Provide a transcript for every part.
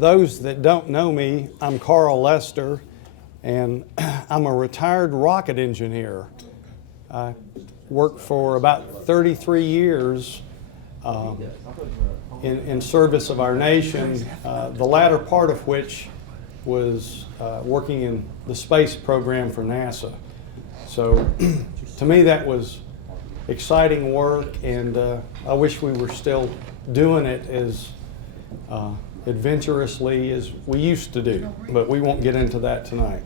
those that don't know me, I'm Carl Lester, and I'm a retired rocket engineer. I worked for about 33 years in service of our nation, the latter part of which was working in the space program for NASA. So to me that was exciting work, and I wish we were still doing it as adventurously as we used to do, but we won't get into that tonight.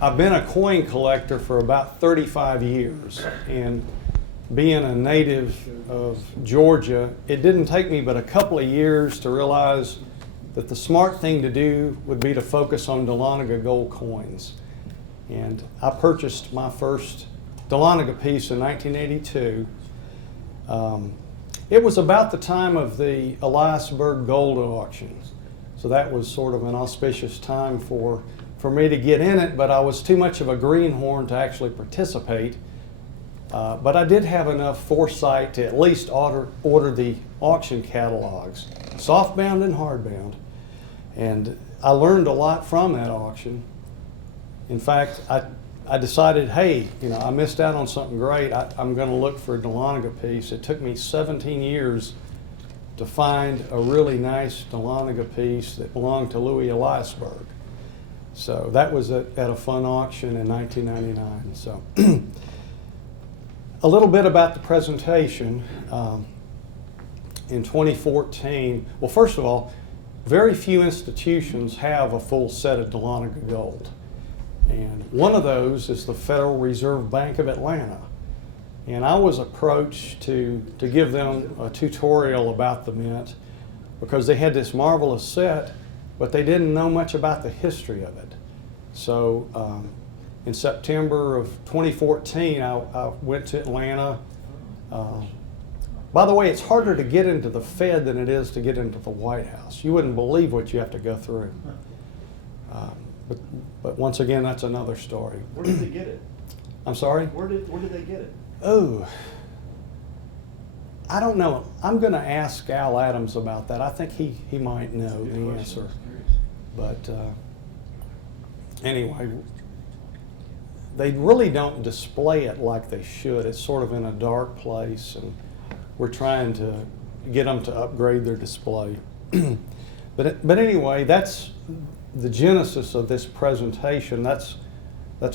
I've been a coin collector for about 35 years, and being a native of Georgia, it didn't take me but a couple of years to realize that the smart thing to do would be to focus on Dahlonga gold coins. And I purchased my first Dahlonga piece in 1982. It was about the time of the Eliasberg gold auction, so that was sort of an auspicious time for me to get in it, but I was too much of a greenhorn to actually participate. But I did have enough foresight to at least order the auction catalogs, softbound and hardbound, and I learned a lot from that auction. In fact, I decided, hey, I missed out on something great. I'm going to look for a Dahlonga piece. It took me 17 years to find a really nice Dahlonga piece that belonged to Louis Eliasberg. So that was at a fun auction in 1999. So a little bit about the presentation. In 2014, well, first of all, very few institutions have a full set of Dahlonga gold. And one of those is the Federal Reserve Bank of Atlanta. And I was approached to give them a tutorial about the mint because they had this marvelous set, but they didn't know much about the history of it. So in September of 2014, I went to Atlanta. By the way, it's harder to get into the Fed than it is to get into the White House. You wouldn't believe what you have to go through. But once again, that's another story. Where did they get it? I'm sorry? Where did they get it? Oh, I don't know. I'm going to ask Al Adams about that. I think he might know the answer. But anyway, they really don't display it like they should. It's sort of in a dark place, and we're trying to get them to upgrade their display. But anyway, that's the genesis of this presentation. That's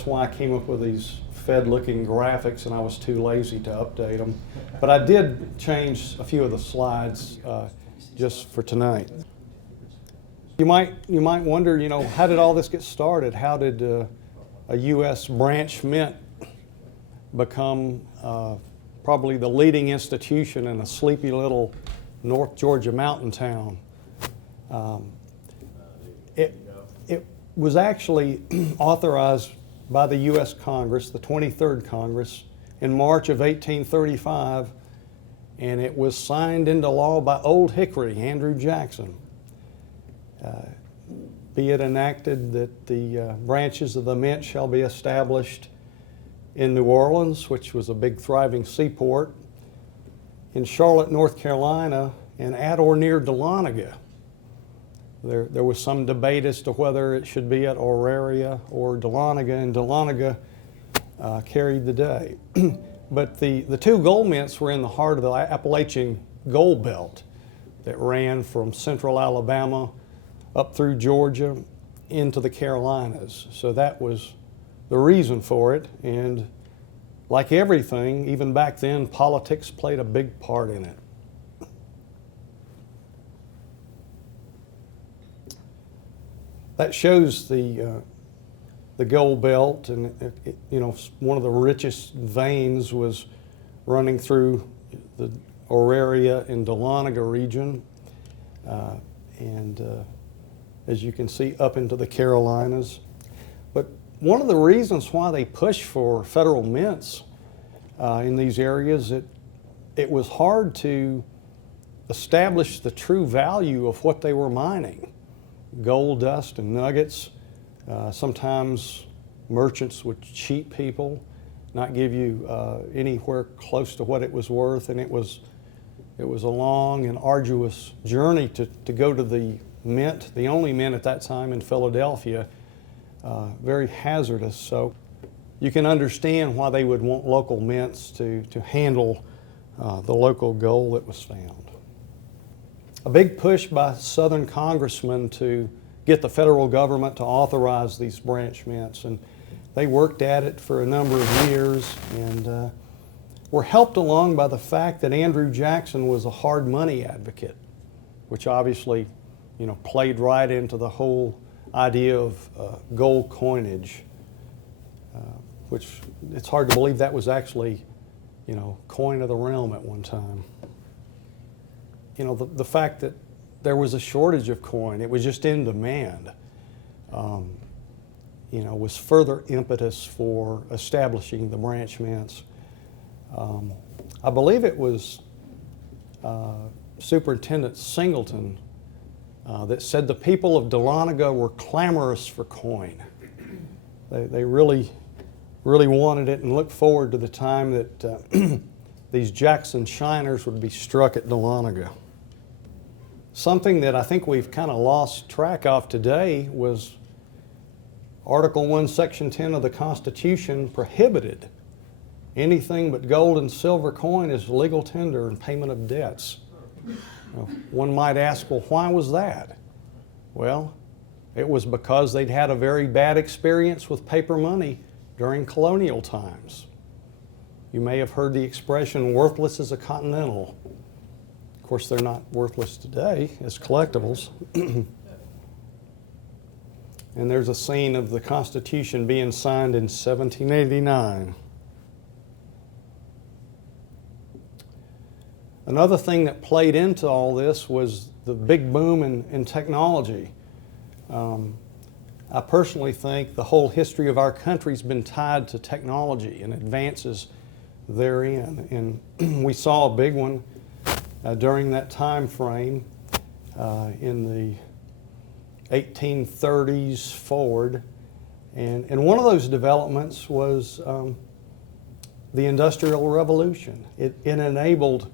why I came up with these Fed-looking graphics, and I was too lazy to update them. But I did change a few of the slides just for tonight. You might wonder, how did all this get started? How did a U.S. branch mint become probably the leading institution in a sleepy little North Georgia mountain town? It was actually authorized by the U.S. Congress, the 23rd Congress, in March of 1835, and it was signed into law by Old Hickory, Andrew Jackson. Be it enacted that the branches of the mint shall be established in New Orleans, which was a big thriving seaport, in Charlotte, North Carolina, and at or near Dahlonga. There was some debate as to whether it should be at Auraria or Dahlonga, and Dahlonga carried the day. But the two gold mints were in the heart of the Appalachian Gold Belt that ran from central Alabama up through Georgia into the Carolinas. So that was the reason for it, and like everything, even back then, politics played a big part in it. That shows the gold belt, and one of the richest veins was running through the Auraria and Dahlonga region, and as you can see, up into the Carolinas. But one of the reasons why they pushed for federal mints in these areas, it was hard to establish the true value of what they were mining. Gold dust and nuggets. Sometimes merchants would cheat people, not give you anywhere close to what it was worth, and it was It was a long and arduous journey to go to the mint, the only mint at that time in Philadelphia, very hazardous. So you can understand why they would want local mints to handle the local gold that was found. A big push by Southern congressmen to get the federal government to authorize these branch mints, and they worked at it for a number of years and were helped along by the fact that Andrew Jackson was a hard money advocate, which obviously, played right into the whole idea of gold coinage, which it's hard to believe that was actually, coin of the realm at one time. The fact that there was a shortage of coin, it was just in demand, was further impetus for establishing the branch mints. I believe it was Superintendent Singleton that said the people of Dahlonga were clamorous for coin. They really wanted it and looked forward to the time that these Jackson shiners would be struck at Dahlonga. Something that I think we've kind of lost track of today was Article 1, Section 10 of the Constitution prohibited anything but gold and silver coin as legal tender and payment of debts. One might ask, well, why was that? Well, it was because they'd had a very bad experience with paper money during colonial times. You may have heard the expression, worthless as a continental. Of course, they're not worthless today as collectibles. And there's a scene of the Constitution being signed in 1789. Another thing that played into all this was the big boom in technology. I personally think the whole history of our country's been tied to technology and advances therein. And we saw a big one during that time frame in the 1830s forward. And one of those developments was the Industrial Revolution. It enabled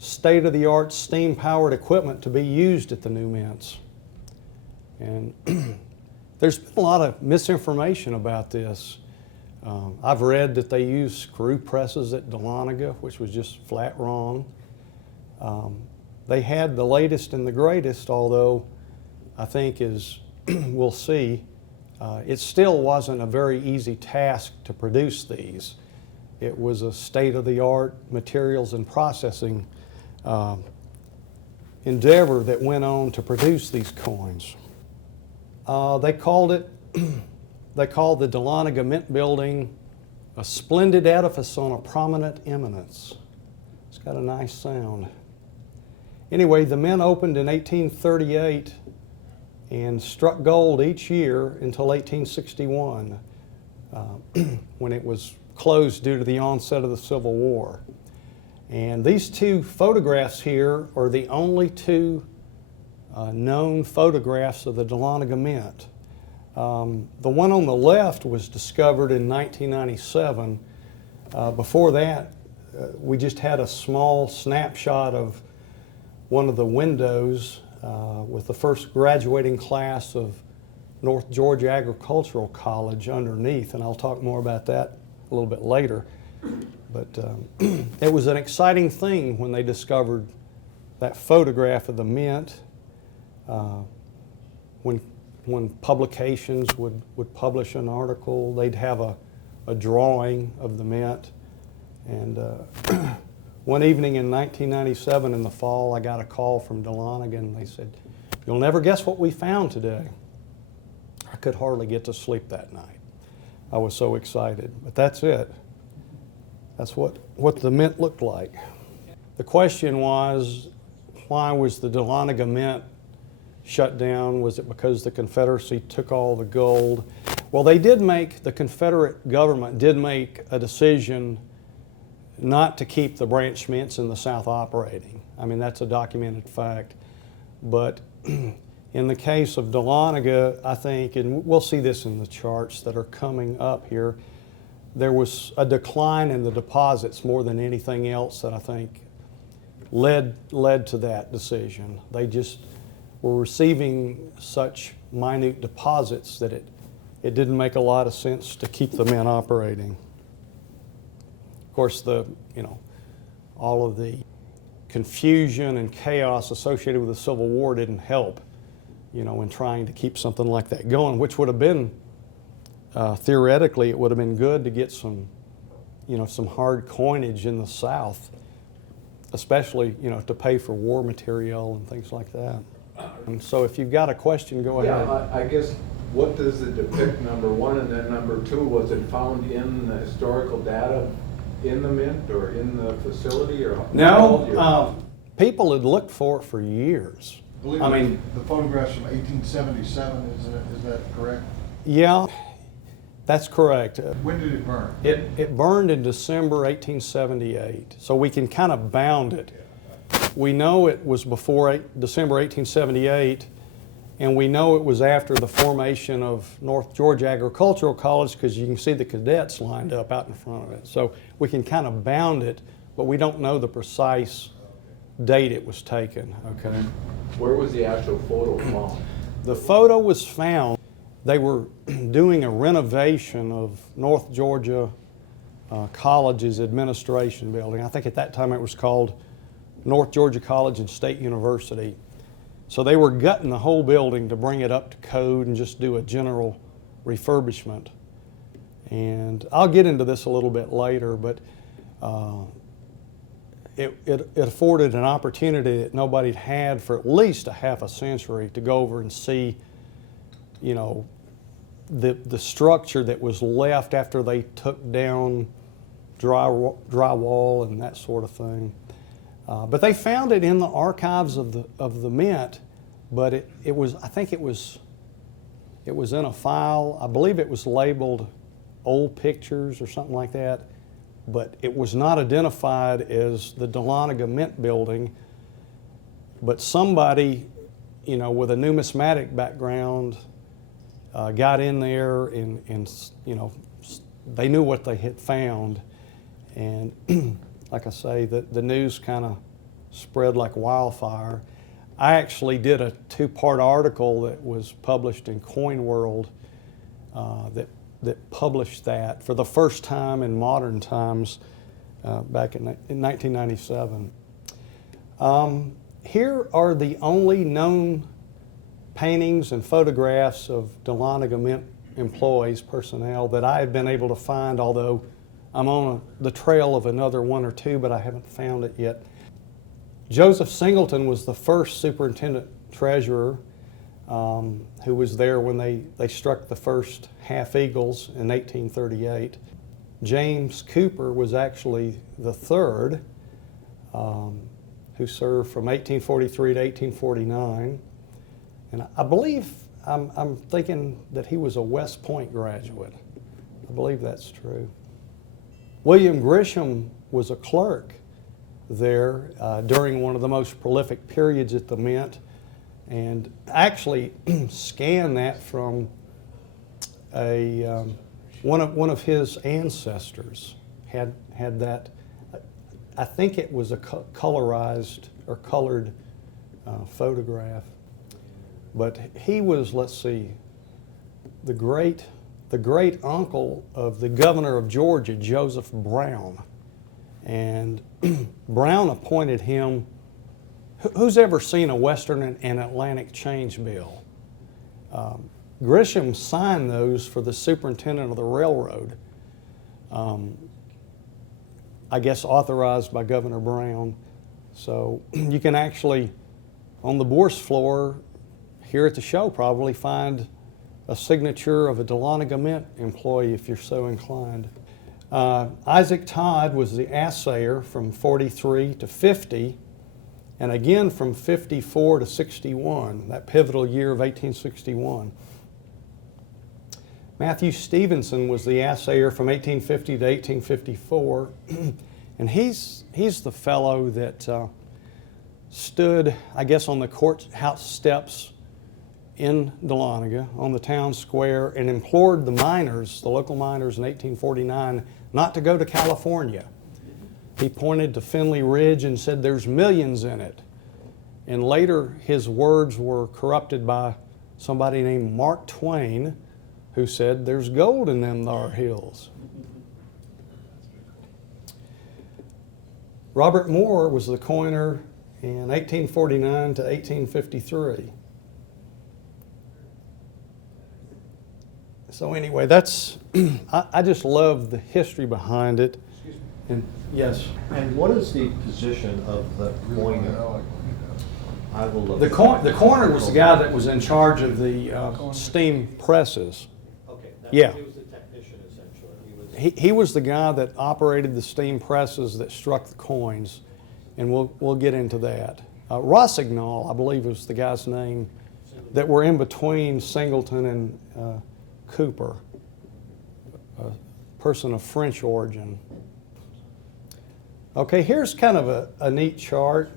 state-of-the-art steam-powered equipment to be used at the new mints. And there's been a lot of misinformation about this. I've read that they use screw presses at Dahlonga, which was just flat wrong. They had the latest and the greatest, although I think, as we'll see, it still wasn't a very easy task to produce these. It was a state-of-the-art materials and processing endeavor that went on to produce these coins. They called the Dahlonga Mint Building a splendid edifice on a prominent eminence. It's got a nice sound. Anyway, the mint opened in 1838 and struck gold each year until 1861, when it was closed due to the onset of the Civil War. And these two photographs here are the only two known photographs of the Dahlonga Mint. The one on the left was discovered in 1997. Before that, we just had a small snapshot of one of the windows with the first graduating class of North Georgia Agricultural College underneath, and I'll talk more about that a little bit later. But it was an exciting thing when they discovered that photograph of the mint. When publications would publish an article, they'd have a drawing of the mint. And one evening in 1997 in the fall, I got a call from Dahlonga, and they said, "You'll never guess what we found today." I could hardly get to sleep that night. I was so excited, but that's it. That's what the mint looked like. The question was, why was the Dahlonga Mint shut down? Was it because the Confederacy took all the gold? Well, the Confederate government did make a decision not to keep the branch mints in the South operating. I mean, that's a documented fact. But in the case of Dahlonga, I think, and we'll see this in the charts that are coming up here, there was a decline in the deposits more than anything else that I think led to that decision. They just were receiving such minute deposits that it didn't make a lot of sense to keep the mint operating. Of course, all of the confusion and chaos associated with the Civil War didn't help, in trying to keep something like that going, which would have been, theoretically, it would have been good to get some hard coinage in the South, especially, to pay for war material and things like that. And so if you've got a question, go ahead. Yeah, I guess, what does it depict, number one, and then number two, was it found in the historical data in the mint or in the facility, or? No, people had looked for it for years. I mean, the photographs from 1877, is that correct? Yeah, that's correct. When did it burn? It burned in December 1878, so we can kind of bound it. We know it was before December 1878, and we know it was after the formation of North Georgia Agricultural College, because you can see the cadets lined up out in front of it. So we can kind of bound it, but we don't know the precise date it was taken. Okay. Where was the actual photo found? The photo was found, they were doing a renovation of North Georgia College's administration building. I think at that time it was called North Georgia College and State University. So they were gutting the whole building to bring it up to code and just do a general refurbishment. And I'll get into this a little bit later, but it afforded an opportunity that nobody'd had for at least a half a century to go over and see, the structure that was left after they took down drywall and that sort of thing. But they found it in the archives of the mint, but I think it was in a file. I believe it was labeled old pictures or something like that, but it was not identified as the Dahlonga Mint building. But somebody, with a numismatic background, got in there and they knew what they had found, and like I say, the news kind of spread like wildfire. I actually did a two-part article that was published in Coin World that published that for the first time in modern times back in 1997. Here are the only known paintings and photographs of Dahlonga Mint employees, personnel, that I have been able to find, although I'm on the trail of another one or two, but I haven't found it yet. Joseph Singleton was the first superintendent treasurer who was there when they struck the first half eagles in 1838. James Cooper was actually the third, who served from 1843 to 1849. And I believe, I'm thinking that he was a West Point graduate. I believe that's true. William Grisham was a clerk there during one of the most prolific periods at the Mint, and actually scanned that from one of his ancestors had that. I think it was a colorized or colored photograph, but he was, let's see, the great uncle of the governor of Georgia, Joseph Brown. And Brown appointed him. Who's ever seen a Western and Atlantic change bill? Grisham signed those for the superintendent of the railroad, I guess authorized by Governor Brown. So you can actually, on the bourse floor here at the show, probably find a signature of a Dahlonga Mint employee if you're so inclined. Isaac Todd was the assayer from 43 to 50, and again from 54 to 61, that pivotal year of 1861. Matthew Stevenson was the assayer from 1850 to 1854, and he's the fellow that stood, I guess, on the courthouse steps in Dahlonga on the town square and implored the miners, the local miners in 1849, not to go to California. He pointed to Finley Ridge and said, "There's millions in it." And later his words were corrupted by somebody named Mark Twain, who said, "There's gold in them thar hills." Robert Moore was the coiner in 1849 to 1853. So anyway, that's, I just love the history behind it. And yes, And what is the position of the coiner? I will look. the coiner was the guy that was in charge of the steam presses. Okay. Yeah. He was the technician essentially. He was the guy that operated the steam presses that struck the coins, and we'll get into that. Rossignol, I believe, was the guy's name, that were in between Singleton and Cooper, a person of French origin. Okay, here's kind of a neat chart.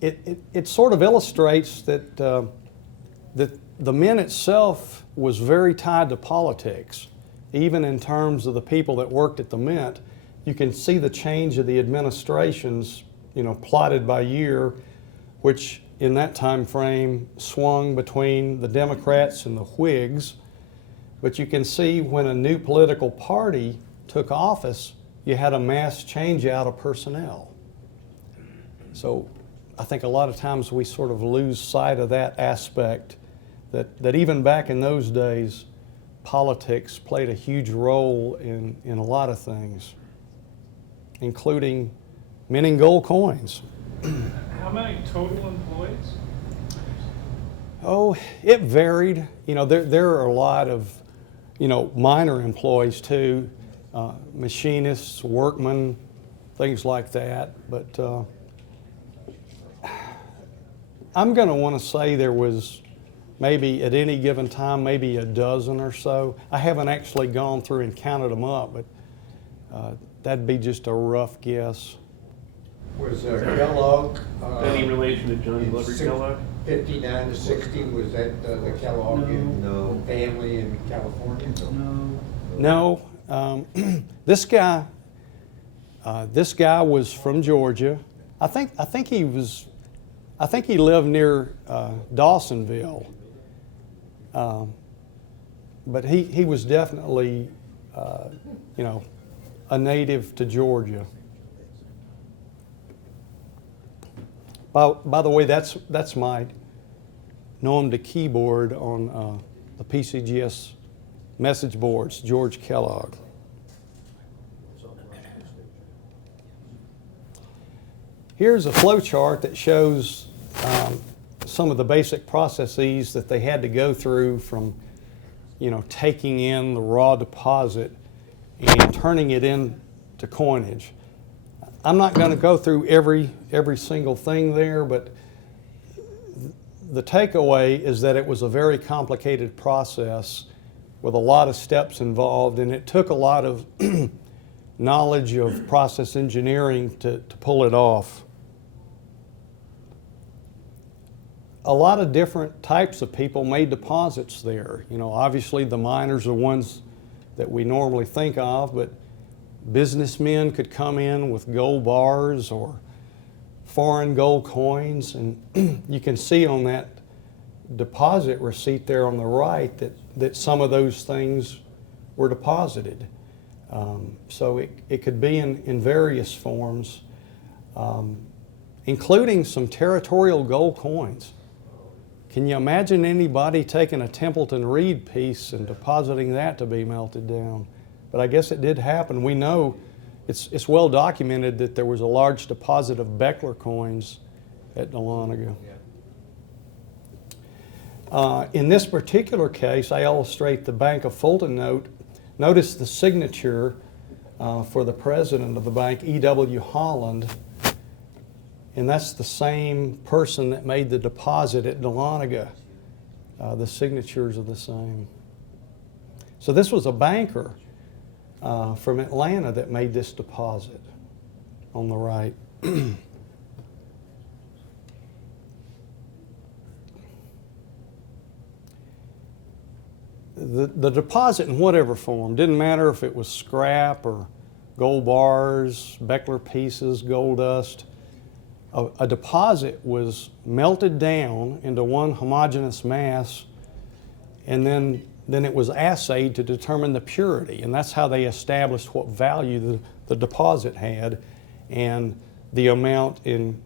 It sort of illustrates that that the mint itself was very tied to politics, even in terms of the people that worked at the mint. You can see the change of the administrations, plotted by year, which in that time frame swung between the Democrats and the Whigs. But you can see when a new political party took office, you had a mass change out of personnel. So I think a lot of times we sort of lose sight of that aspect, that even back in those days, politics played a huge role in a lot of things, including minting gold coins. How many total employees? Oh, it varied. There are a lot of, minor employees too, machinists, workmen, things like that. But I'm going to want to say there was maybe at any given time, maybe a dozen or so. I haven't actually gone through and counted them up, but that'd be just a rough guess. Was Kellogg? Any relation to John in Glover six- Kellogg? 59 to 60, was that the Kellogg No. family in California? No, this guy was from Georgia. I think he lived near Dawsonville, but he was definitely, a native to Georgia. By the way, that's my nom de keyboard on the PCGS message boards, George Kellogg. Here's a flow chart that shows some of the basic processes that they had to go through from, taking in the raw deposit and turning it into coinage. I'm not going to go through every single thing there, but the takeaway is that it was a very complicated process with a lot of steps involved, and it took a lot of knowledge of process engineering to pull it off. A lot of different types of people made deposits there. Obviously the miners are ones that we normally think of, but businessmen could come in with gold bars or foreign gold coins, and you can see on that deposit receipt there on the right that some of those things were deposited. So it could be in various forms, including some territorial gold coins. Can you imagine anybody taking a Templeton Reed piece and depositing that to be melted down? But I guess it did happen. We know it's well documented that there was a large deposit of Beckler coins at Dahlonga. In this particular case, I illustrate the Bank of Fulton note. Notice the signature for the president of the bank, E.W. Holland, and that's the same person that made the deposit at Dahlonga. The signatures are the same. So this was a banker from Atlanta that made this deposit on the right. The deposit in whatever form, didn't matter if it was scrap or gold bars, Beckler pieces, gold dust. A deposit was melted down into one homogeneous mass, and then it was assayed to determine the purity, and that's how they established what value the deposit had and the amount in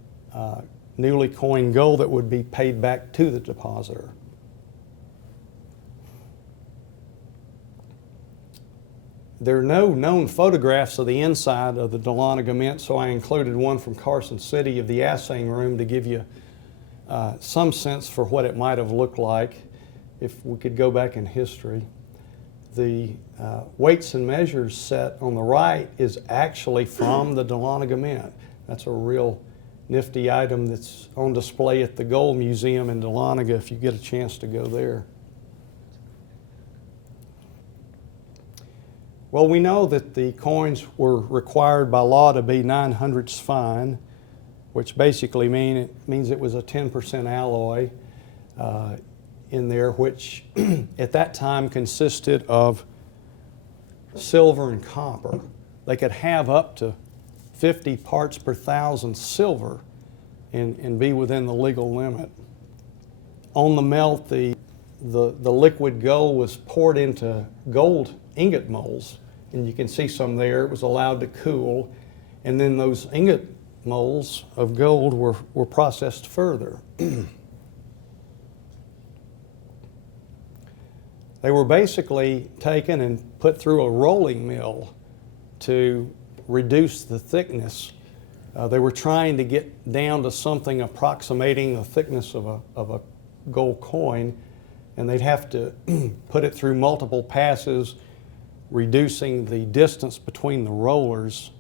newly coined gold that would be paid back to the depositor. There are no known photographs of the inside of the Dahlonga Mint, so I included one from Carson City of the assaying room to give you some sense for what it might have looked like if we could go back in history. The weights and measures set on the right is actually from the Dahlonga Mint. That's a real nifty item that's on display at the Gold Museum in Dahlonga if you get a chance to go there. Well, we know that the coins were required by law to be 9/100ths fine, which basically means it was a 10% alloy in there, which at that time consisted of silver and copper. They could have up to 50 parts per thousand silver and be within the legal limit. On the melt, the liquid gold was poured into gold ingot molds, and you can see some there. It was allowed to cool, and then those ingot molds of gold were processed further. They were basically taken and put through a rolling mill to reduce the thickness. They were trying to get down to something approximating the thickness of a gold coin, and they'd have to put it through multiple passes, reducing the distance between the rollers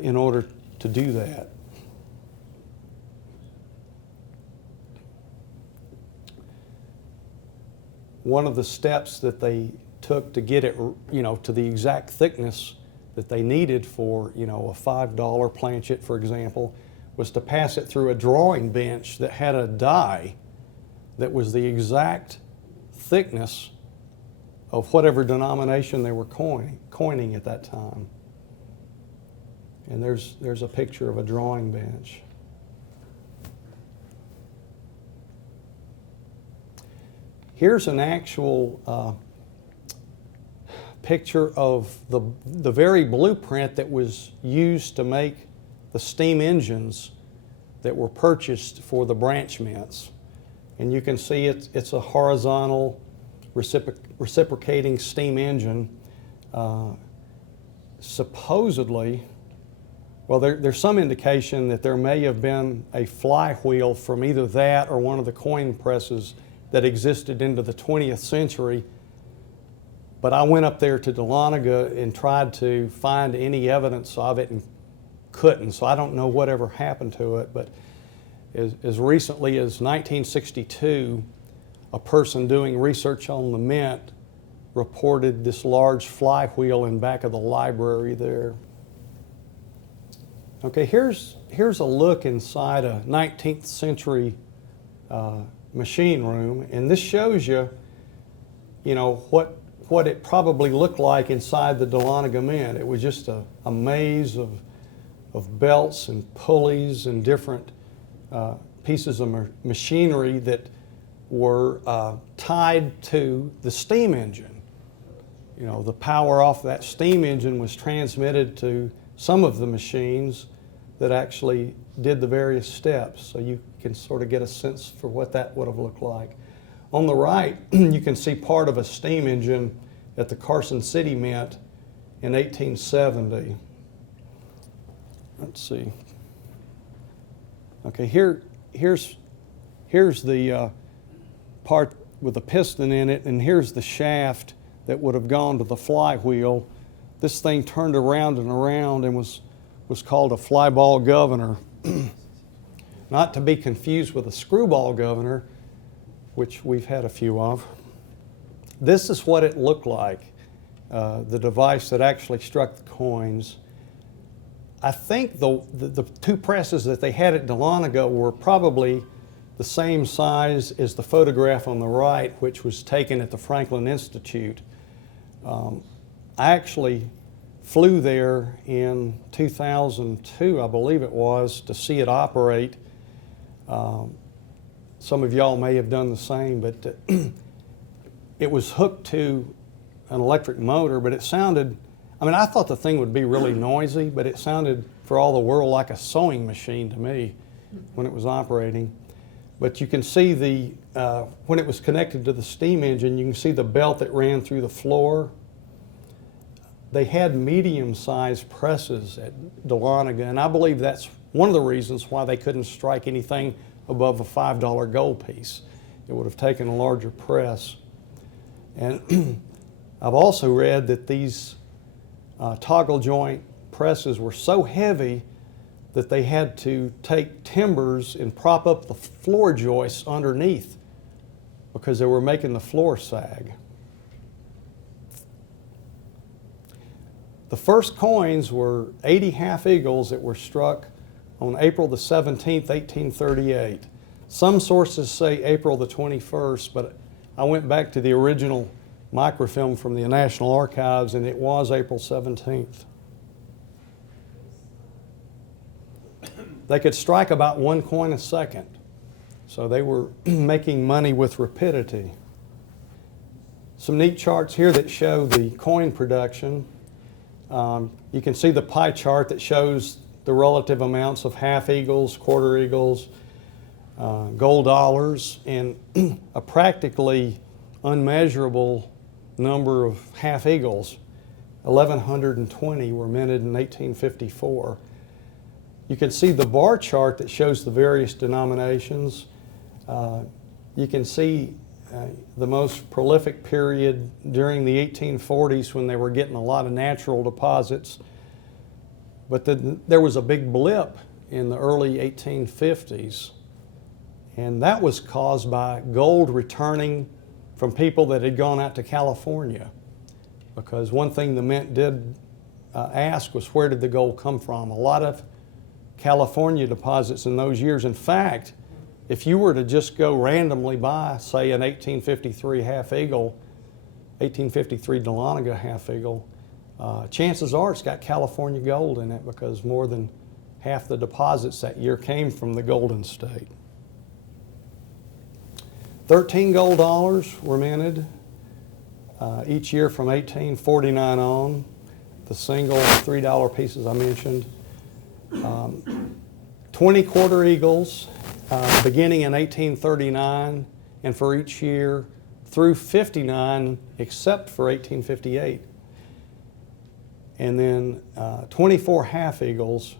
in order to do that. One of the steps that they took to get it, to the exact thickness that they needed for, a $5 planchet, for example, was to pass it through a drawing bench that had a die that was the exact thickness of whatever denomination they were coining at that time. And there's a picture of a drawing bench. Here's an actual picture of the very blueprint that was used to make the steam engines that were purchased for the branch mints. And you can see it's a horizontal reciprocating steam engine. Supposedly, well, there's some indication that there may have been a flywheel from either that or one of the coin presses that existed into the 20th century. But I went up there to Dahlonga and tried to find any evidence of it and couldn't, so I don't know whatever happened to it. But as recently as 1962, a person doing research on the mint reported this large flywheel in back of the library there. Okay, here's a look inside a 19th century machine room, and this shows you, what it probably looked like inside the Dahlonga Mint. It was just a maze of belts and pulleys and different pieces of machinery that were tied to the steam engine. The power off that steam engine was transmitted to some of the machines that actually did the various steps, so you can sort of get a sense for what that would have looked like. On the right, you can see part of a steam engine at the Carson City Mint in 1870. Let's see. Okay, here's the part with the piston in it, and here's the shaft that would have gone to the flywheel. This thing turned around and around and was called a flyball governor. Not to be confused with a screwball governor, which we've had a few of. This is what it looked like, the device that actually struck the coins. I think the two presses that they had at Dahlonga were probably the same size as the photograph on the right, which was taken at the Franklin Institute. I actually flew there in 2002, I believe it was, to see it operate. Some of y'all may have done the same, but it was hooked to an electric motor, but it sounded, I mean, I thought the thing would be really noisy, but it sounded for all the world like a sewing machine to me when it was operating. But you can see when it was connected to the steam engine, you can see the belt that ran through the floor. They had medium-sized presses at Dahlonga, and I believe that's one of the reasons why they couldn't strike anything above a $5 gold piece. It would have taken a larger press. And I've also read that these toggle joint presses were so heavy that they had to take timbers and prop up the floor joists underneath because they were making the floor sag. The first coins were 80 half eagles that were struck on April the 17th, 1838. Some sources say April the 21st, but I went back to the original microfilm from the National Archives, and it was April 17th. They could strike about 1 coin a second, so they were making money with rapidity. Some neat charts here that show the coin production. You can see the pie chart that shows the relative amounts of half eagles, quarter eagles, gold dollars, and a practically unmeasurable number of half eagles. 1,120 were minted in 1854. You can see the bar chart that shows the various denominations. You can see the most prolific period during the 1840s when they were getting a lot of natural deposits. But then there was a big blip in the early 1850s, and that was caused by gold returning from people that had gone out to California. Because one thing the mint did ask was, where did the gold come from? A lot of California deposits in those years. In fact, if you were to just go randomly buy, say, an 1853 half eagle, 1853 Dahlonga half eagle, chances are it's got California gold in it because more than half the deposits that year came from the Golden State. 13 gold dollars were minted each year from 1849 on. The single $3 pieces I mentioned. 20 quarter eagles beginning in 1839 and for each year through 59 except for 1858. And then 24 half eagles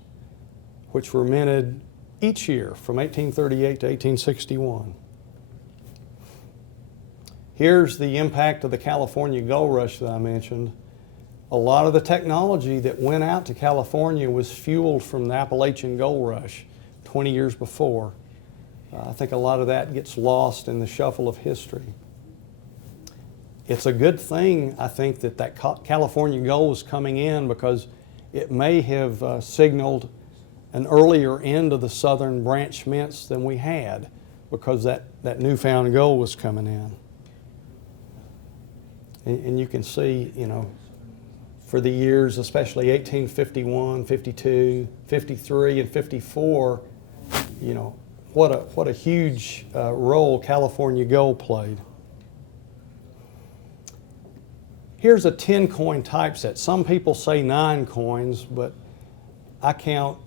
which were minted each year from 1838 to 1861. Here's the impact of the California gold rush that I mentioned. A lot of the technology that went out to California was fueled from the Appalachian gold rush 20 years before. I think a lot of that gets lost in the shuffle of history. It's a good thing, I think, that California gold was coming in because it may have signaled an earlier end of the southern branch mints than we had because that newfound gold was coming in. And you can see, you know, for the years, especially 1851, 52, 53, and 54, you know, what a huge role California gold played. Here's a 10 coin typeset. Some people say 9 coins, but I count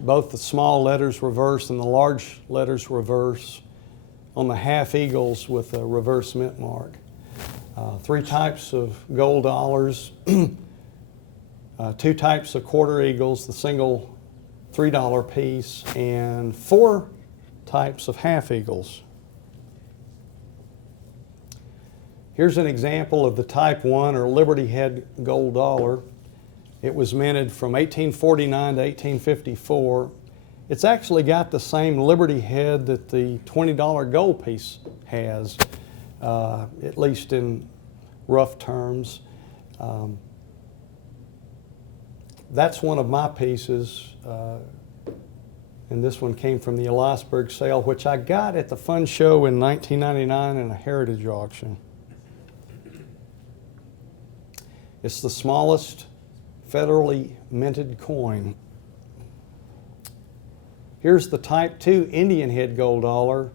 both the small letters reverse and the large letters reverse on the half eagles with a reverse mint mark. 3 types of gold dollars, 2 types of quarter eagles, the single $3 piece, and 4 types of half eagles. Here's an example of the type 1 or Liberty Head gold dollar. It was minted from 1849 to 1854. It's actually got the same Liberty Head that the $20 gold piece has, at least in rough terms. That's one of my pieces, and this one came from the Eliasberg sale, which I got at the Fun Show in 1999 in a heritage auction. It's the smallest federally minted coin. Here's the Type 2 Indian head gold dollar.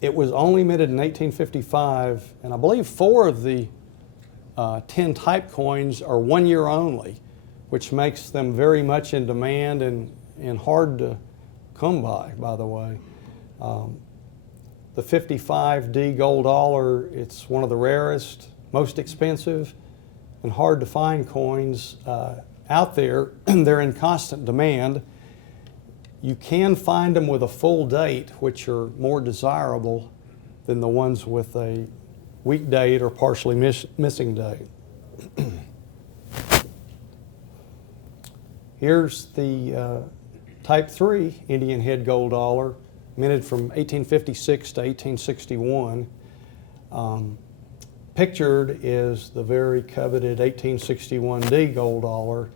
It was only minted in 1855, and I believe 4 of the 10 type coins are 1 year only, which makes them very much in demand and hard to come by the way. The 55D gold dollar, it's one of the rarest, most expensive, and hard to find coins out there. They're in constant demand. You can find them with a full date, which are more desirable than the ones with a weak date or partially missing date. Here's the Type 3 Indian head gold dollar, minted from 1856 to 1861. Pictured is the very coveted 1861D gold dollar.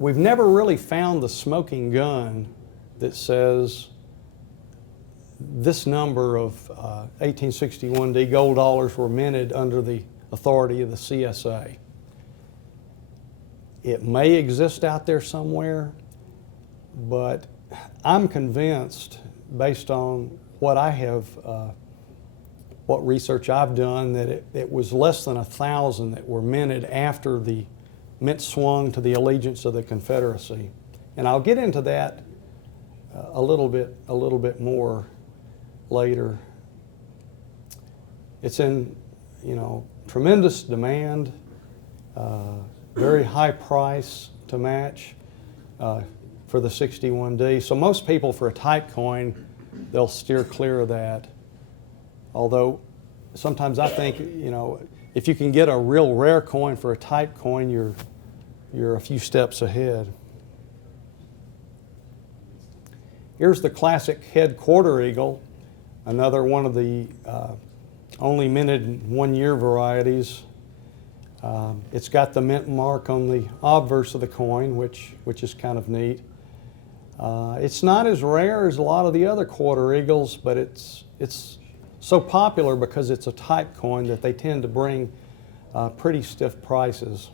We've never really found the smoking gun that says this number of 1861D gold dollars were minted under the authority of the CSA. It may exist out there somewhere, but I'm convinced, based on what I have, what research I've done, that it was less than 1,000 that were minted after the mint swung to the allegiance of the Confederacy. And I'll get into that a little bit more later. It's in, tremendous demand, very high price to match for the 61D. So most people, for a type coin, they'll steer clear of that. Although sometimes I think, if you can get a real rare coin for a type coin, you're a few steps ahead. Here's the classic head quarter eagle, another one of the only minted 1 year varieties. It's got the mint mark on the obverse of the coin, which is kind of neat. It's not as rare as a lot of the other quarter eagles, but it's so popular because it's a type coin that they tend to bring pretty stiff prices.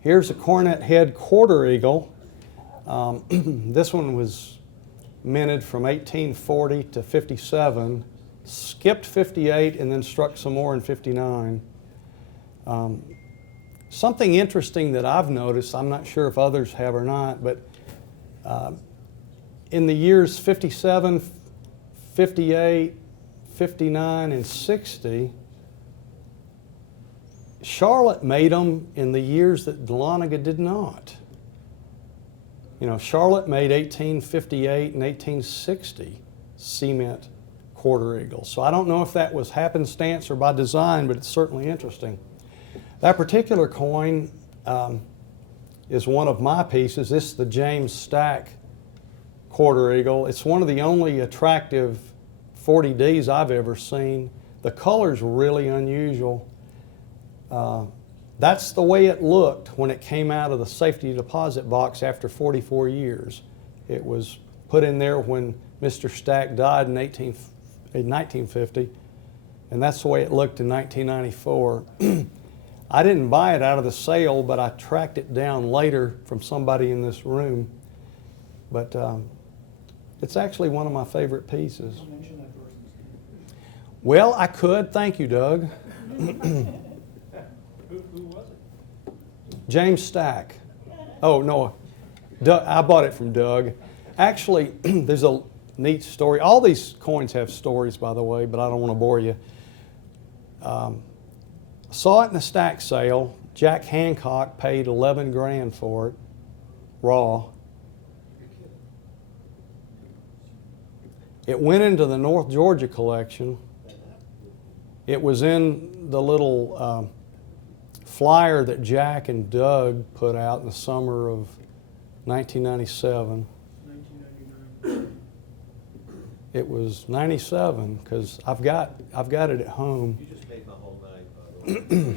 Here's a cornet head quarter eagle. This one was minted from 1840 to 57, skipped 58 and then struck some more in 59. Something interesting that I've noticed, I'm not sure if others have or not, but in the years 57, 58, 59, and 60, Charlotte made them in the years that Dahlonga did not. Charlotte made 1858 and 1860 cement quarter eagles. So I don't know if that was happenstance or by design, but it's certainly interesting. That particular coin is one of my pieces. This is the James Stack quarter eagle. It's one of the only attractive 40Ds I've ever seen. The color's really unusual. That's the way it looked when it came out of the safety deposit box after 44 years. It was put in there when Mr. Stack died in 1950, and that's the way it looked in 1994. I didn't buy it out of the sale, but I tracked it down later from somebody in this room. But it's actually one of my favorite pieces. Well, I could. Thank you, Doug. Who was it? James Stack. Oh, no. Doug, I bought it from Doug. Actually, there's a neat story. All these coins have stories, by the way, but I don't want to bore you. Saw it in a stack sale. Jack Hancock paid 11 grand for it, raw. It went into the North Georgia collection. It was in the little flyer that Jack and Doug put out in the summer of 1997. 1999. It was 97 because I've got it at home. You just made my whole night, by the way.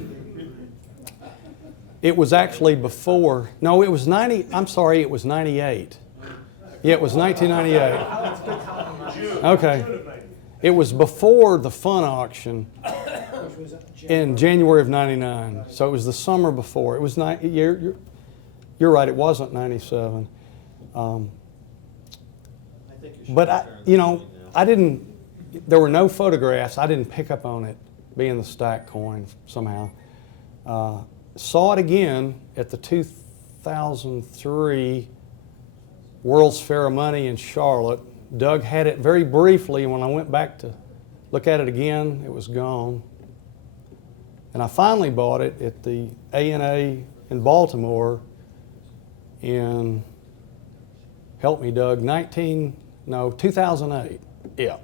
It was actually before. No, it was 90. I'm sorry, it was 98. Yeah, it was 1998. Okay. It was before the fun auction Which was in January of '99. So it was the summer before. It was you're right. It wasn't '97. But I didn't. There were no photographs. I didn't pick up on it being the stacked coin somehow. Saw it again at the 2003 World's Fair of Money in Charlotte. Doug had it very briefly, and when I went back to look at it again, it was gone. And I finally bought it at the A&A in Baltimore in, help me Doug, 2008. Yeah.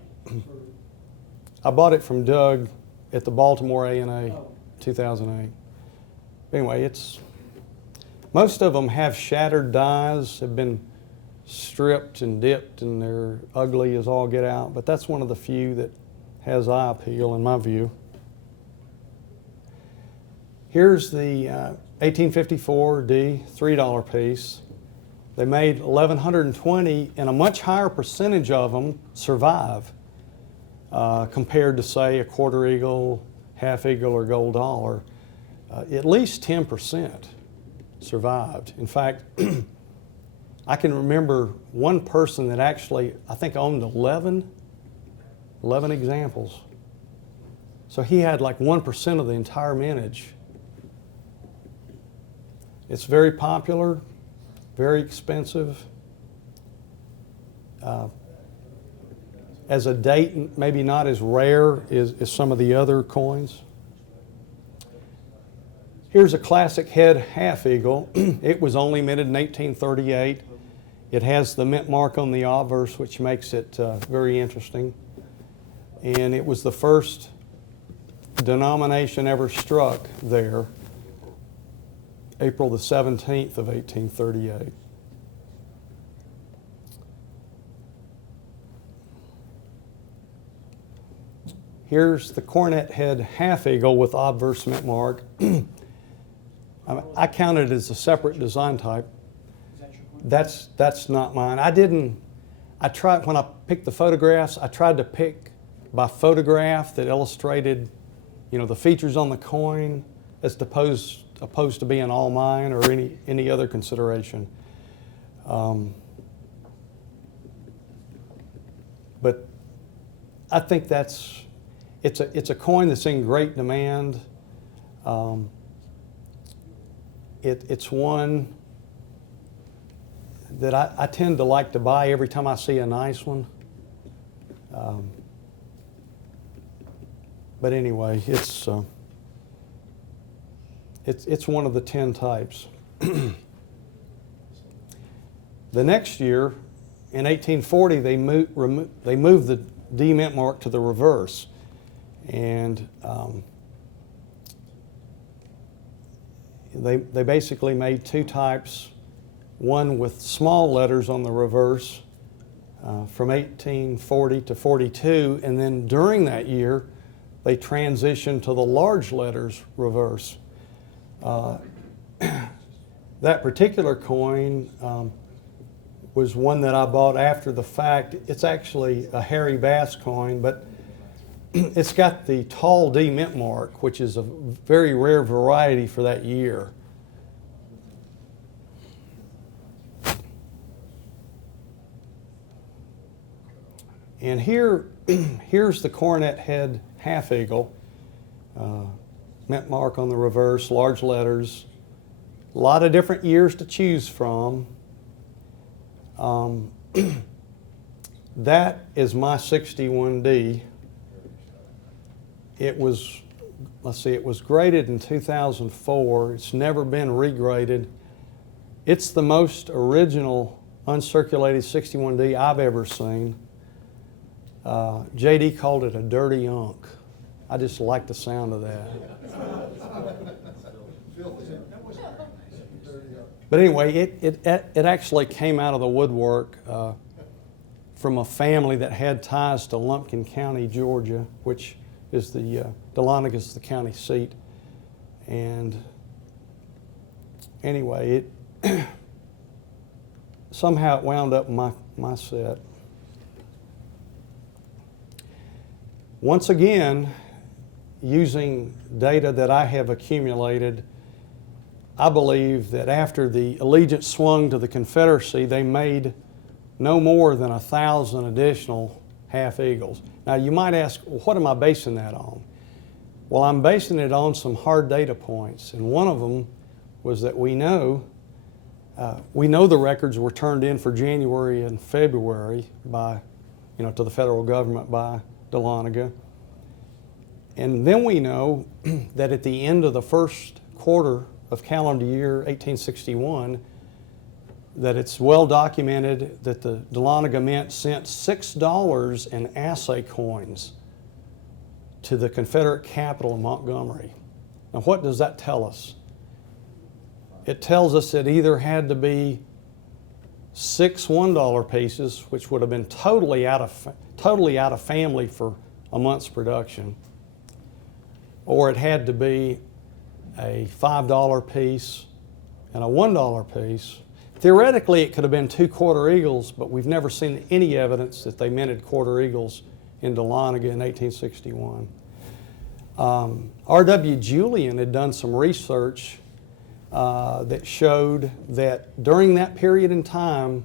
I bought it from Doug at the Baltimore A&A 2008. Anyway, most of them have shattered dies, have been stripped and dipped, and they're ugly as all get out, but that's one of the few that has eye appeal in my view. Here's the 1854 D $3 piece. They made 1,120, and a much higher percentage of them survive compared to, say, a quarter eagle, half eagle, or gold dollar. At least 10% survived. In fact, I can remember one person that actually, I think, owned 11 examples. So he had like 1% of the entire mintage. It's very popular, very expensive. As a date, maybe not as rare as some of the other coins. Here's a classic head half eagle. It was only minted in 1838. It has the mint mark on the obverse, which makes it very interesting. And it was the first denomination ever struck there, April the 17th of 1838. Here's the cornet head half eagle with obverse mint mark. I count it as a separate design type. Is that your coin? That's not mine. I tried, when I picked the photographs, I tried to pick by photograph that illustrated, the features on the coin as opposed to being all mine or any other consideration. But I think it's a coin that's in great demand. It's one that I tend to like to buy every time I see a nice one. But anyway, it's one of the 10 types. The next year, in 1840, they moved the D mint mark to the reverse, and they basically made two types. One with small letters on the reverse from 1840 to 42, and then during that year, they transitioned to the large letters reverse. That particular coin was one that I bought after the fact. It's actually a Harry Bass coin, but it's got the tall D mint mark, which is a very rare variety for that year. And here's the cornet head half eagle, mint mark on the reverse, large letters, a lot of different years to choose from. That is my 61D. It was graded in 2004. It's never been regraded. It's the most original uncirculated 61D I've ever seen. JD called it a dirty unk. I just like the sound of that. But anyway, it actually came out of the woodwork from a family that had ties to Lumpkin County, Georgia, which is Dahlonga is the county seat. And anyway, somehow it wound up in my set. Once again, using data that I have accumulated, I believe that after the allegiance swung to the Confederacy, they made no more than 1,000 additional half eagles. Now you might ask, well, what am I basing that on? Well, I'm basing it on some hard data points, and one of them was that we know the records were turned in for January and February by, to the federal government by Dahlonga. And then we know that at the end of the first quarter of calendar year 1861, that it's well documented that the Dahlonga Mint sent $6 in assay coins to the Confederate capital of Montgomery. Now what does that tell us? It tells us it either had to be 6 $1 pieces, which would have been totally out of family for a month's production, or it had to be a $5 piece and a $1 piece. Theoretically, it could have been 2 quarter eagles, but we've never seen any evidence that they minted quarter eagles in Dahlonga in 1861. R.W. Julian had done some research that showed that during that period in time,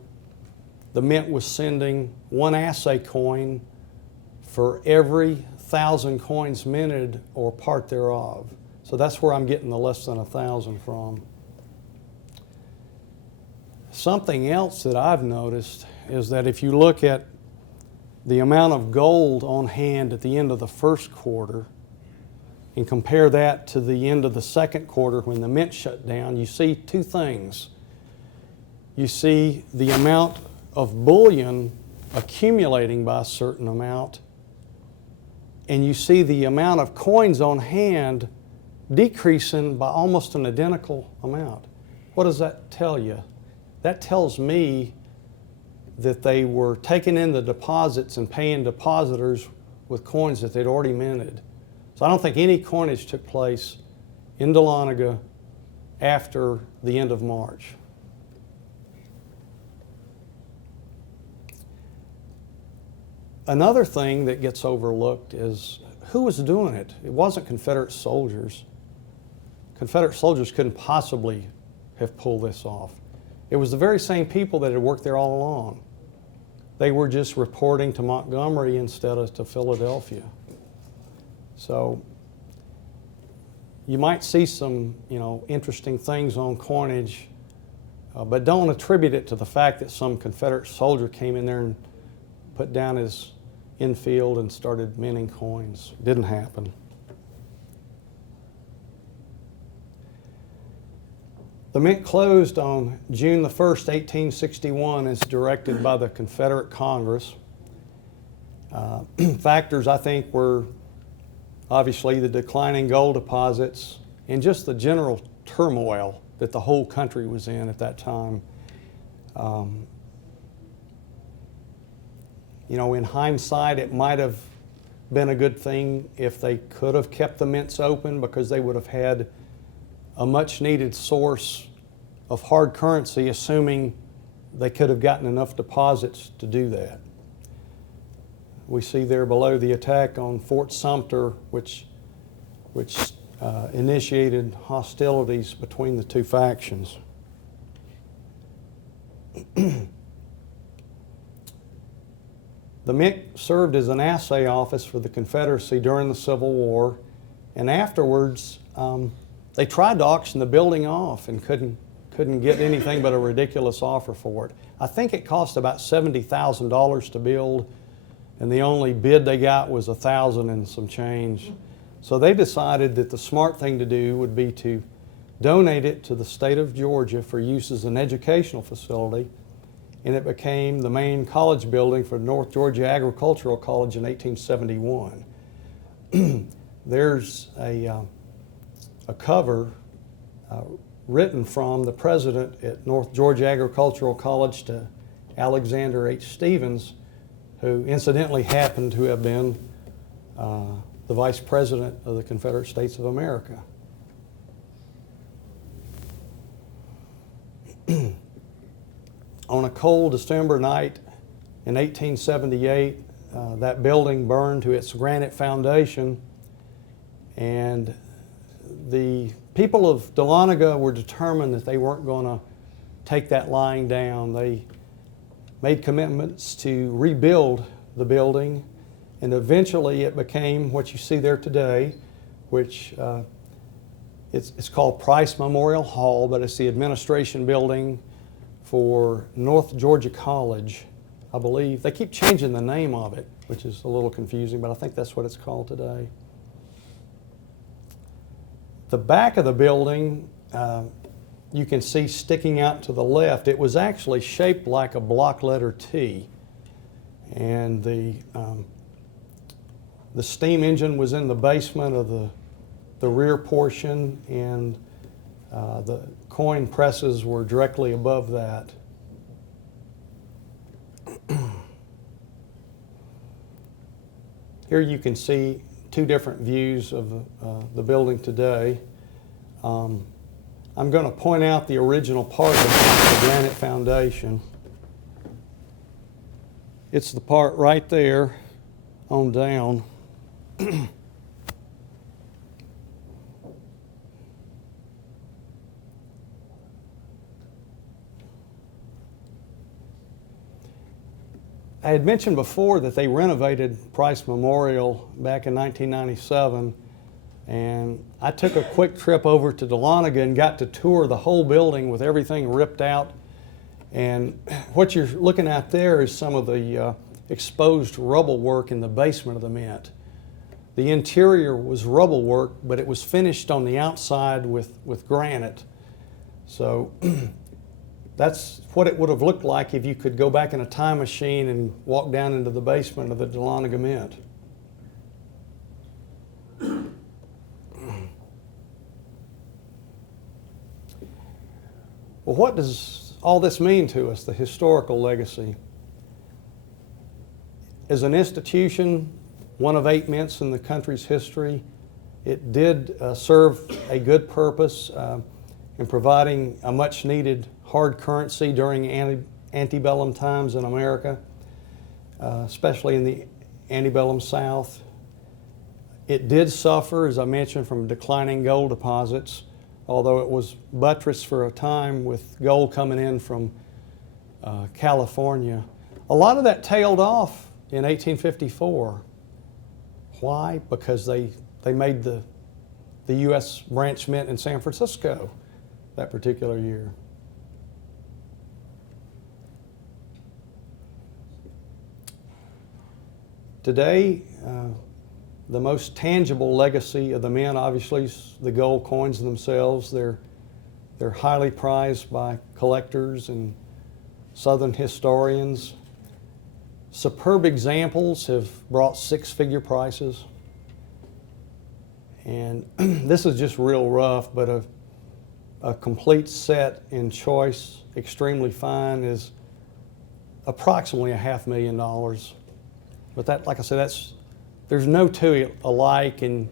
the mint was sending 1 assay coin for every 1,000 coins minted or part thereof. So that's where I'm getting the less than 1,000 from. Something else that I've noticed is that if you look at the amount of gold on hand at the end of the first quarter and compare that to the end of the second quarter when the mint shut down, you see 2 things. You see the amount of bullion accumulating by a certain amount, and you see the amount of coins on hand decreasing by almost an identical amount. What does that tell you? That tells me that they were taking in the deposits and paying depositors with coins that they'd already minted. So I don't think any coinage took place in Dahlonga after the end of March. Another thing that gets overlooked is who was doing it. It wasn't Confederate soldiers. Confederate soldiers couldn't possibly have pulled this off. It was the very same people that had worked there all along. They were just reporting to Montgomery instead of to Philadelphia. So you might see some, interesting things on coinage, but don't attribute it to the fact that some Confederate soldier came in there and put down his infield and started minting coins. It didn't happen. The mint closed on June the 1st, 1861 as directed by the Confederate Congress. Factors, I think, were obviously the declining gold deposits and just the general turmoil that the whole country was in at that time. In hindsight, it might have been a good thing if they could have kept the mints open, because they would have had a much needed source of hard currency, assuming they could have gotten enough deposits to do that. We see there below the attack on Fort Sumter, which initiated hostilities between the 2 factions. The mint served as an assay office for the Confederacy during the Civil War, and afterwards they tried to auction the building off and couldn't get anything but a ridiculous offer for it. I think it cost about $70,000 to build, and the only bid they got was $1,000 and some change. So they decided that the smart thing to do would be to donate it to the state of Georgia for use as an educational facility, and it became the main college building for North Georgia Agricultural College in 1871. There's a cover written from the president at North Georgia Agricultural College to Alexander H. Stevens, who incidentally happened to have been the vice president of the Confederate States of America. On a cold December night in 1878, that building burned to its granite foundation, and the people of Dahlonga were determined that they weren't going to take that lying down. They made commitments to rebuild the building, and eventually it became what you see there today, which it's called Price Memorial Hall, but it's the administration building for North Georgia College, I believe. They keep changing the name of it, which is a little confusing, but I think that's what it's called today. The back of the building, you can see sticking out to the left, it was actually shaped like a block letter T. And the steam engine was in the basement of the rear portion, and the coin presses were directly above that. Here you can see two different views of the building today. I'm going to point out the original part of the granite foundation. It's the part right there on down. I had mentioned before that they renovated Price Memorial back in 1997, and I took a quick trip over to Dahlonga and got to tour the whole building with everything ripped out. And what you're looking at there is some of the exposed rubble work in the basement of the mint. The interior was rubble work, but it was finished on the outside with granite. So that's what it would have looked like if you could go back in a time machine and walk down into the basement of the Dahlonga Mint. Well, what does all this mean to us, the historical legacy? As an institution, one of 8 mints in the country's history, it did serve a good purpose in providing a much needed hard currency during antebellum times in America, especially in the antebellum South. It did suffer, as I mentioned, from declining gold deposits, although it was buttressed for a time with gold coming in from California. A lot of that tailed off in 1854. Why? Because they made the U.S. branch mint in San Francisco that particular year. Today, the most tangible legacy of the mint, obviously, is the gold coins themselves. They're highly prized by collectors and Southern historians. Superb examples have brought 6-figure prices. And this is just real rough, but a complete set in choice, extremely fine, is approximately $500,000. But that, like I said, there's no two alike, and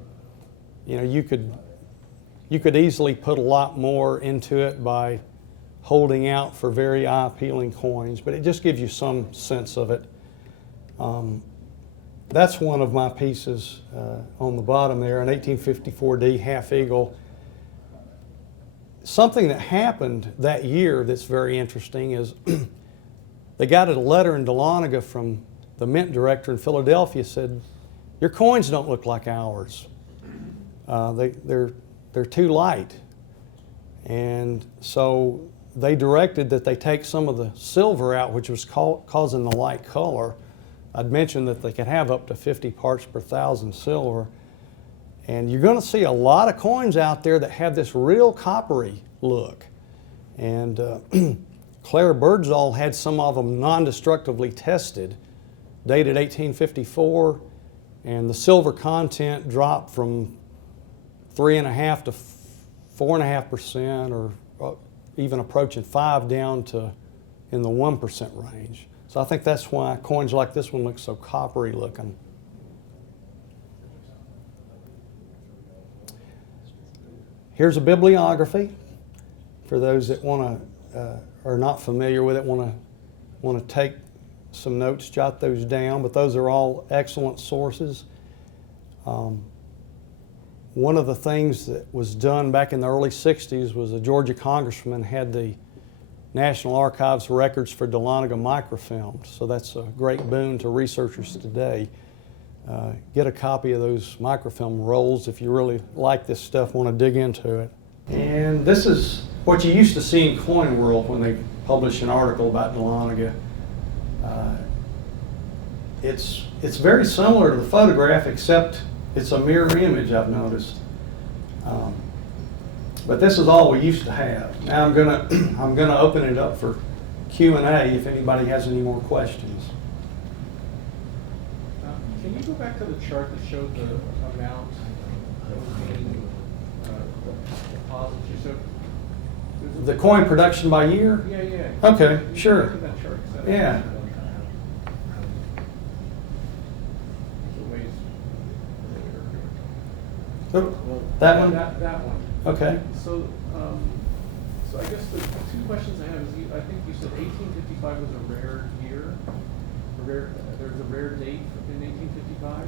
you could easily put a lot more into it by holding out for very eye-appealing coins, but it just gives you some sense of it. That's one of my pieces on the bottom there, an 1854D half eagle. Something that happened that year that's very interesting is they got a letter in Dahlonga from the mint director in Philadelphia, said, "Your coins don't look like ours. They're too light." And so they directed that they take some of the silver out, which was causing the light color. I'd mentioned that they could have up to 50 parts per thousand silver. And you're going to see a lot of coins out there that have this real coppery look. And Claire Birdsall had some of them non-destructively tested, dated 1854, and the silver content dropped from 3.5% to 4.5%, or even approaching 5%, down to in the 1% range. So I think that's why coins like this one look so coppery looking. Here's a bibliography for those that are not familiar with it, want to take some notes, jot those down, but those are all excellent sources. One of the things that was done back in the early 60s was a Georgia congressman had the National Archives records for Dahlonga microfilmed. So that's a great boon to researchers today. Get a copy of those microfilm rolls if you really like this stuff, want to dig into it. And this is what you used to see in Coin World when they publish an article about Dahlonga. It's very similar to the photograph, except it's a mirror image, I've noticed. But this is all we used to have. Now I'm gonna open it up for Q&A if anybody has any more questions. Can you go back to the chart that showed the amount that was being deposited? So The coin production by year? yeah. Okay, You sure. look at that chart, 'cause that- Yeah. There's a ways- Oh, that one? That one. Okay. So I guess the two questions I have is, I think you said 1855 was a rare year. There's a rare date in 1855.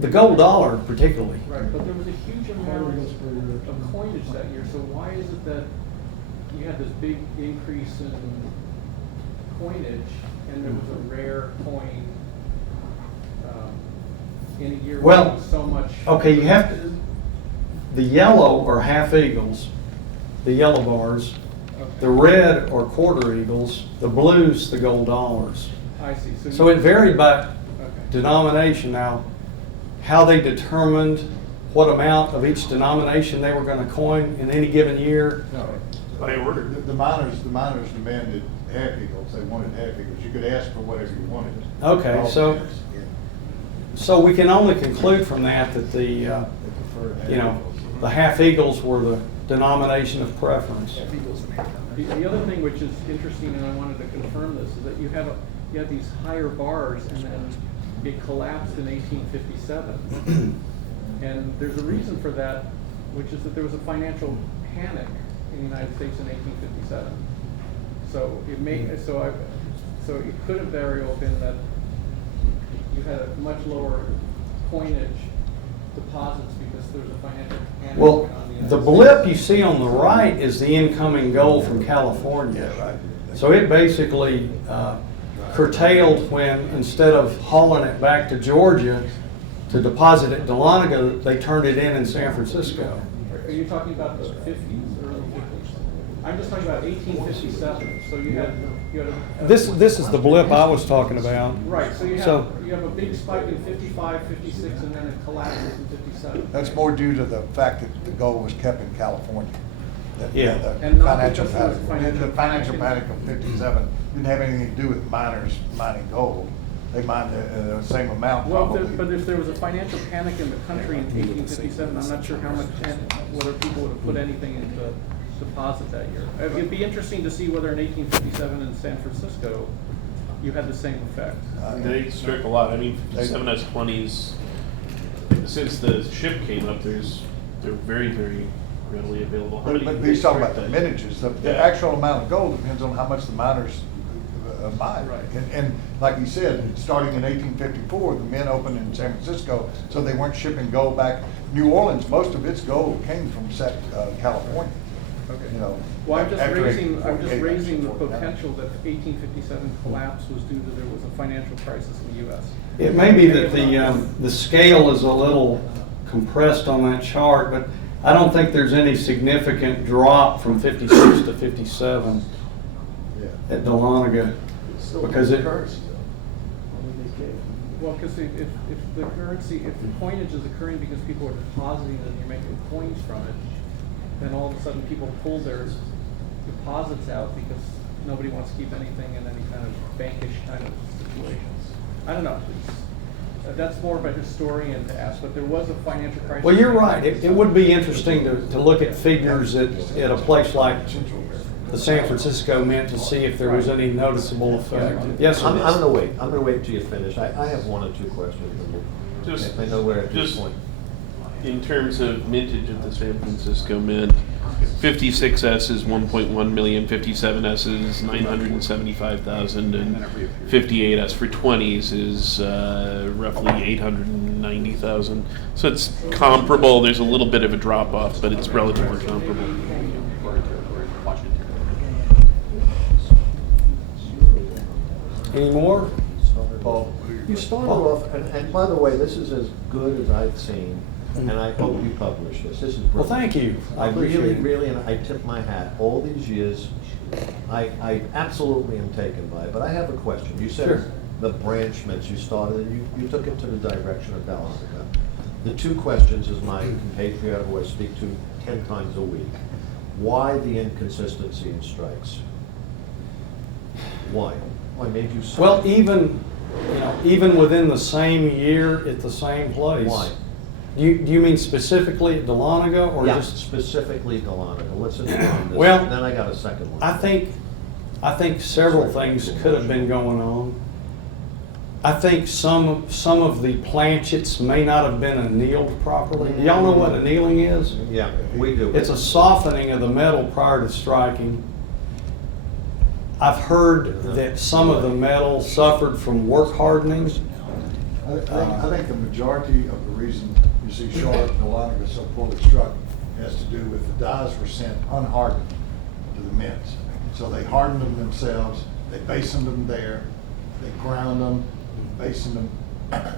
The gold dollar particularly. Right, but there was a huge amount of coinage that year, so why is it that you had this big increase in coinage and there was a rare coin in a year Well, with so much? Okay, you have to, the yellow are half eagles, the yellow bars. Okay. The red are quarter eagles, the blue's the gold dollars. I see. So it varied by Okay. denomination. Now, how they determined what amount of each denomination they were going to coin in any given year. No. By order. The miners demanded half eagles, they wanted half eagles, you could ask for whatever you wanted. Okay, All so- miners, yeah. So we can only conclude from that that the, They preferred half you know, eagles. the half eagles were the denomination of preference. The other thing which is interesting, and I wanted to confirm this, is that you had these higher bars, and then it collapsed in 1857. And there's a reason for that, which is that there was a financial panic in the United States in 1857. So so it could have very well been that you had a much lower coinage deposits because there was a financial panic Well, on the United the States. blip you see on the right is the incoming gold from California. So it basically curtailed when, instead of hauling it back to Georgia to deposit at Dahlonga, they turned it in San Francisco. Are you talking about the 50s, early 50s? I'm just talking about 1857. So you had a This is the blip I was talking about. right. So So- you have a big spike in 55, 56, and then it collapses in 57. That's more due to the fact that the gold was kept in California. Yeah. The And not financial because of the panic. financial The financial panic. panic of '57 didn't have anything to do with miners mining gold. They mined the same amount Well, probably. but if there was a financial panic in the country in 1857, I'm not sure how much, whether people would have put anything into deposit that year. It'd be interesting to see whether in 1857 in San Francisco, you had the same effect. They strip a lot. I mean, 57 has 20s. Since the ship came up, they're very, very readily available. How many But they he's talking about strip the that? miniatures. The Yeah. actual amount of gold depends on how much the miners mine. Right. And like you said, starting in 1854, the mint opened in San Francisco, so they weren't shipping gold back. New Orleans, most of its gold came from California. Okay. You know, Well, I'm just after raising the 1848, potential that 1857 collapse was due to there was a financial crisis in the U.S. It may be that the scale is a little compressed on that chart, but I don't think there's any significant drop from 56 to 57 Yeah. at Dahlonga, because it, Well, because if the currency, if the coinage is occurring because people are depositing and you're making coins from it, then all of a sudden people pull their deposits out because nobody wants to keep anything in any kind of bankish kind of situations. I don't know. That's more of a historian to ask, but there was a financial crisis. well, you're right. It would be interesting to look at figures at a place like the San Francisco Mint to see if there was any noticeable effect. Yes, sir. I'm gonna wait until you finish. I have one or two questions. And Just- I know we're at this just- point. In terms of mintage of the San Francisco Mint, 56S is 1.1 million, 57S is 975,000, and 58S for 20s is roughly 890,000. So it's comparable. There's a little bit of a drop off, but it's relatively comparable. Any more? Paul, you started off, and by the way, this is as good as I've seen, and I hope you publish this. This is brilliant. Well, thank you. I appreciate really, it. really, and I tip my hat, all these years, I absolutely am taken by it. But I have a question. You Sure. said the branchments you started, and you took it to the direction of Dahlonga. The two questions is my compatriot who I speak to 10 times a week. Why the inconsistency in strikes? Why? What made you so? Well, even within the same year at the same place. Why? Do you mean specifically at Dahlonga or Yeah, just? specifically Dahlonga. Let's inform this. Well, Then I got a second one. I think several things could have been going on. I think some of the planchets may not have been annealed properly. Do y'all know what annealing is? Yeah, we do. It's a softening of the metal prior to striking. I've heard that some of the metal suffered from work hardening. I think the majority of the reason you see Charlotte and Dahlonga so poorly struck has to do with the dies were sent unhardened to the mints. So they hardened them themselves, they basined them there, they ground them, basined them,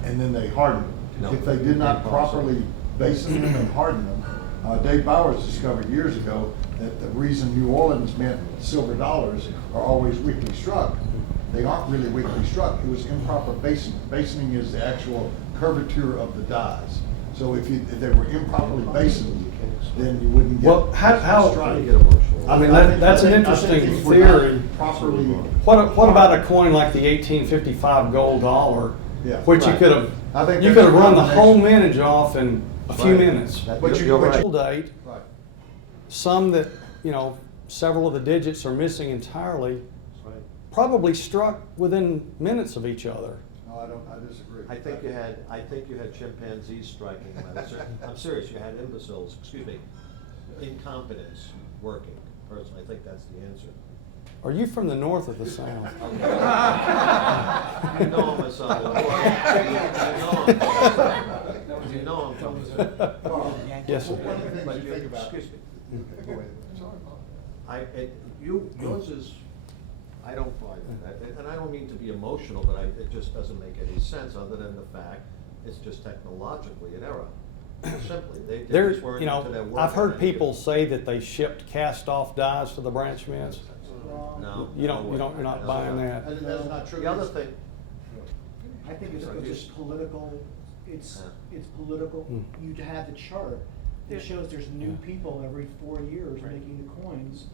and then they hardened them. No, If they did not impossible. properly basin them and harden them, Dave Bowers discovered years ago that the reason New Orleans mint silver dollars are always weakly struck, they aren't really weakly struck. It was improper basoning. Basoning is the actual curvature of the dies. So if they were improperly basined, then you wouldn't get. Well, how Trying to get emotional. I mean, that's an interesting if we're not theory. Properly. What about a coin like the 1855 gold dollar, Yeah. which you Right. could have I think you that's could have a run the whole combination. mintage off in a few Right. minutes. But you're right. Full date, Right. some that several of the digits are missing entirely, Right. probably struck within minutes of each other. No, I disagree. I think you had chimpanzees striking. I'm serious, you had imbeciles, excuse me, incompetence working. Personally, I think that's the answer. Are you from the north or the south? You know I'm a son of the You know I'm from the Yes, sir. One of the things But you think about. excuse me. Go ahead. Sorry. Yours is, I don't buy that, and I don't mean to be emotional, but it just doesn't make any sense, other than the fact it's just technologically an error. Simply, they There, just weren't into their work. I've heard ethic. people say that they shipped cast-off dies to the branch mints. No. You're not buying that. That's not true. The other thing, I think it's just political, it's political. Hmm. You'd have the chart that shows there's new people every 4 years making the coins.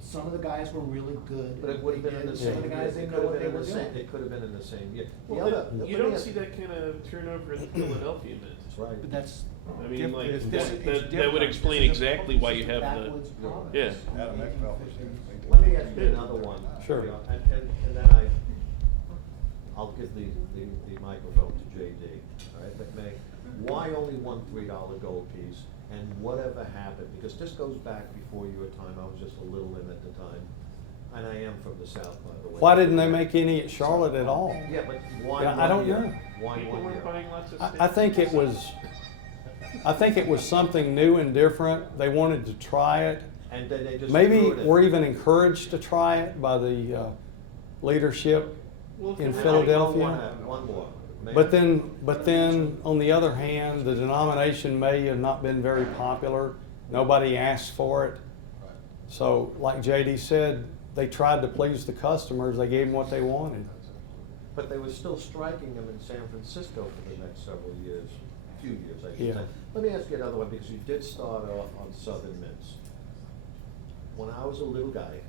Some of the guys were really good. but it would have been in the Some same, of the guys it didn't could know have what they been in were the same, doing. it could have been in the same year. The Well, other- you let me don't ask- see that kind of turnover at the Philadelphia Mint. That's right. But that's. I mean, different. like, It's that would different. explain This is a- exactly why you this is a have the- backwoods province. Yeah. Adam Eckfeld was there. Let me ask you another one. Sure. You know, and then I'll give the microphone to JD, all right, but why only one $3 gold piece, and whatever happened, because this goes back before your time, I was just a little in at the time, and I am from the south, by the way. Why didn't they make any at Charlotte at all? Yeah, but why Yeah, I don't one year? know. Why People one weren't year? buying lots of I think it was something new and different. They wanted to try it. And then they just Maybe threw it in. we're even encouraged to try it by the leadership Well, in if they- Philadelphia. One more. Mayor. But then, on the other hand, the denomination may have not been very popular. Nobody asked for it. So, like JD said, they tried to please the customers. They gave them what they wanted. But they were still striking them in San Francisco for the next several years, few years, I should Yeah. say. Let me ask you another one, because you did start off on Southern Mints. When I was a little guy,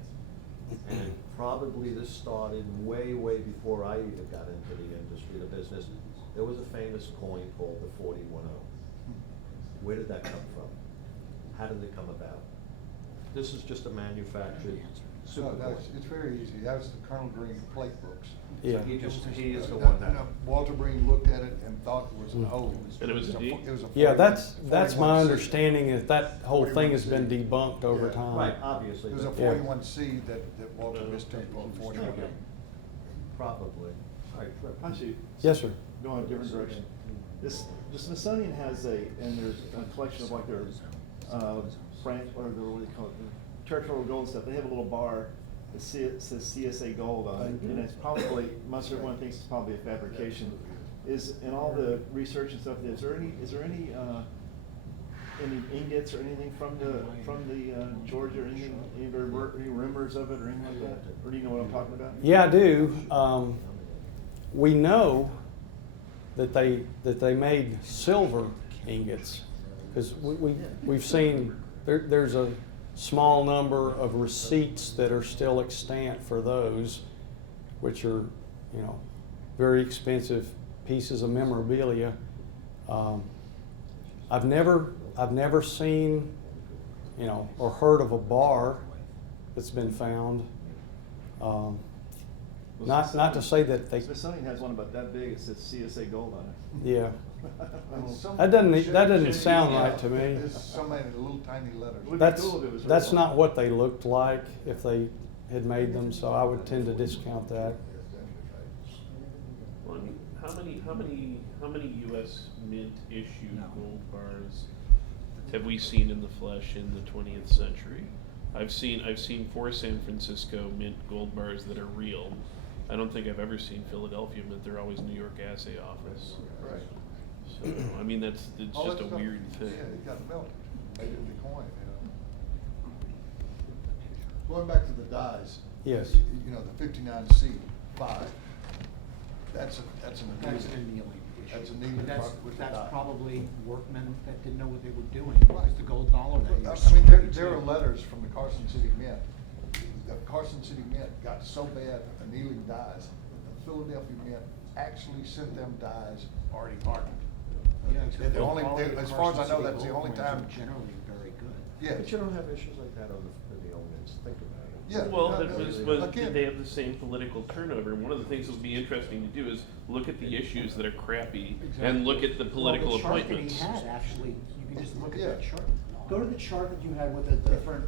and probably this started way, way before I even got into the industry, the business, there was a famous coin called the 4010. Where did that come from? How did it come about? This is just a manufactured Super No, coin. it's very easy. That was the Colonel Green plate books. Yeah. He is the No, one that. no, Walter Green looked at it and thought it was an O. And it was a D? It was a Yeah, 40 that's my 41C. understanding, is that whole thing has been 41C. debunked over Yeah. time. Right, obviously. It was a but- 41C that Walter mistook for 41. Okay. Probably. All right, Flip. Actually, Yes, sir. going a different direction. This, the Smithsonian has and there's a collection of like their, Frank, or their, what do you call it, the territorial gold stuff. They have a little bar that says CSA Gold on it, and it's probably, most everyone thinks it's probably a fabrication. Is, in all the research and stuff, is there any ingots or anything from the Georgia, or anything, any rumors of it or anything like that? Or do you know what I'm talking about? Yeah, I do. We know that they made silver ingots, because we've seen, there's a small number of receipts that are still extant for those, which are, very expensive pieces of memorabilia. I've never seen, or heard of a bar that's been found. Not to say that they, Smithsonian has one about that big, it says CSA Gold on it. yeah. And some- That doesn't sound right to me. There's so many little tiny letters. Would be That's, cool if it was that's original. not what they looked like if they had made them, so I would tend to discount that. Well, I mean, how many U.S. Mint issued gold bars have we seen in the flesh in the 20th century? I've seen 4 San Francisco Mint gold bars that are real. I don't think I've ever seen Philadelphia Mint. They're always New York Assay Office. Right. So I mean, it's All just that a stuff- weird thing. Yeah, it got melted, made it into coin, Going back to the dies. Yes. The 59C5, that's an That's annealing. an annealing issue. That's annealing That's, with the that's die. probably workmen that didn't know what they were doing. It was the gold dollar that you were I mean, there spraying are to. letters from the Carson City Mint. The Carson City Mint got so bad with annealing dies, that the Philadelphia Mint actually sent them dies already hardened. Yeah, They're the gold only, quality as far as I know, Carson that's the City only gold coins are time. Generally very good. Yeah. But you don't have issues like that in the old mints. Think about it. Yeah. Well, no, but no, did again, they have the same political turnover? And one of the things that would be interesting to do is look at the issues that are crappy and look at the political Well, the chart that appointments. he had, actually, you can just look at Yeah. that chart. Go to the chart that you had with the different,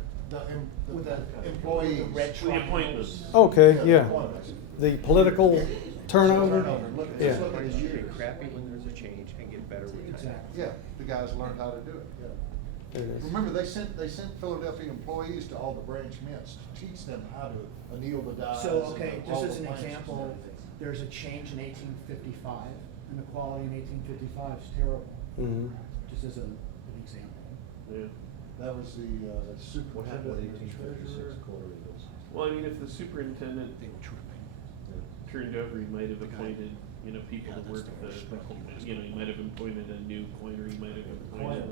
with the employees. with the red The triangles. appointments. Okay, yeah. appointments. The political turnover? Look, Yeah. just look at But the it's usually years. crappy when there's a change and get better with time. Exactly. Yeah, the guys learned how to do it, yeah. There it is. Remember, they sent Philadelphia employees to all the branch mints to teach them how to anneal the dies. So, and okay, all just the as an plants and example, everything. there's a change in 1855, and the quality in 1855 is terrible, Mhm. just as an example. Yeah. That was the What happened with superintendent and 1856 treasurer. quarter eagles? Well, I mean, if the superintendent They were tripping. turned over, he might have appointed, people to work he might have appointed a new coiner, he might have appointed,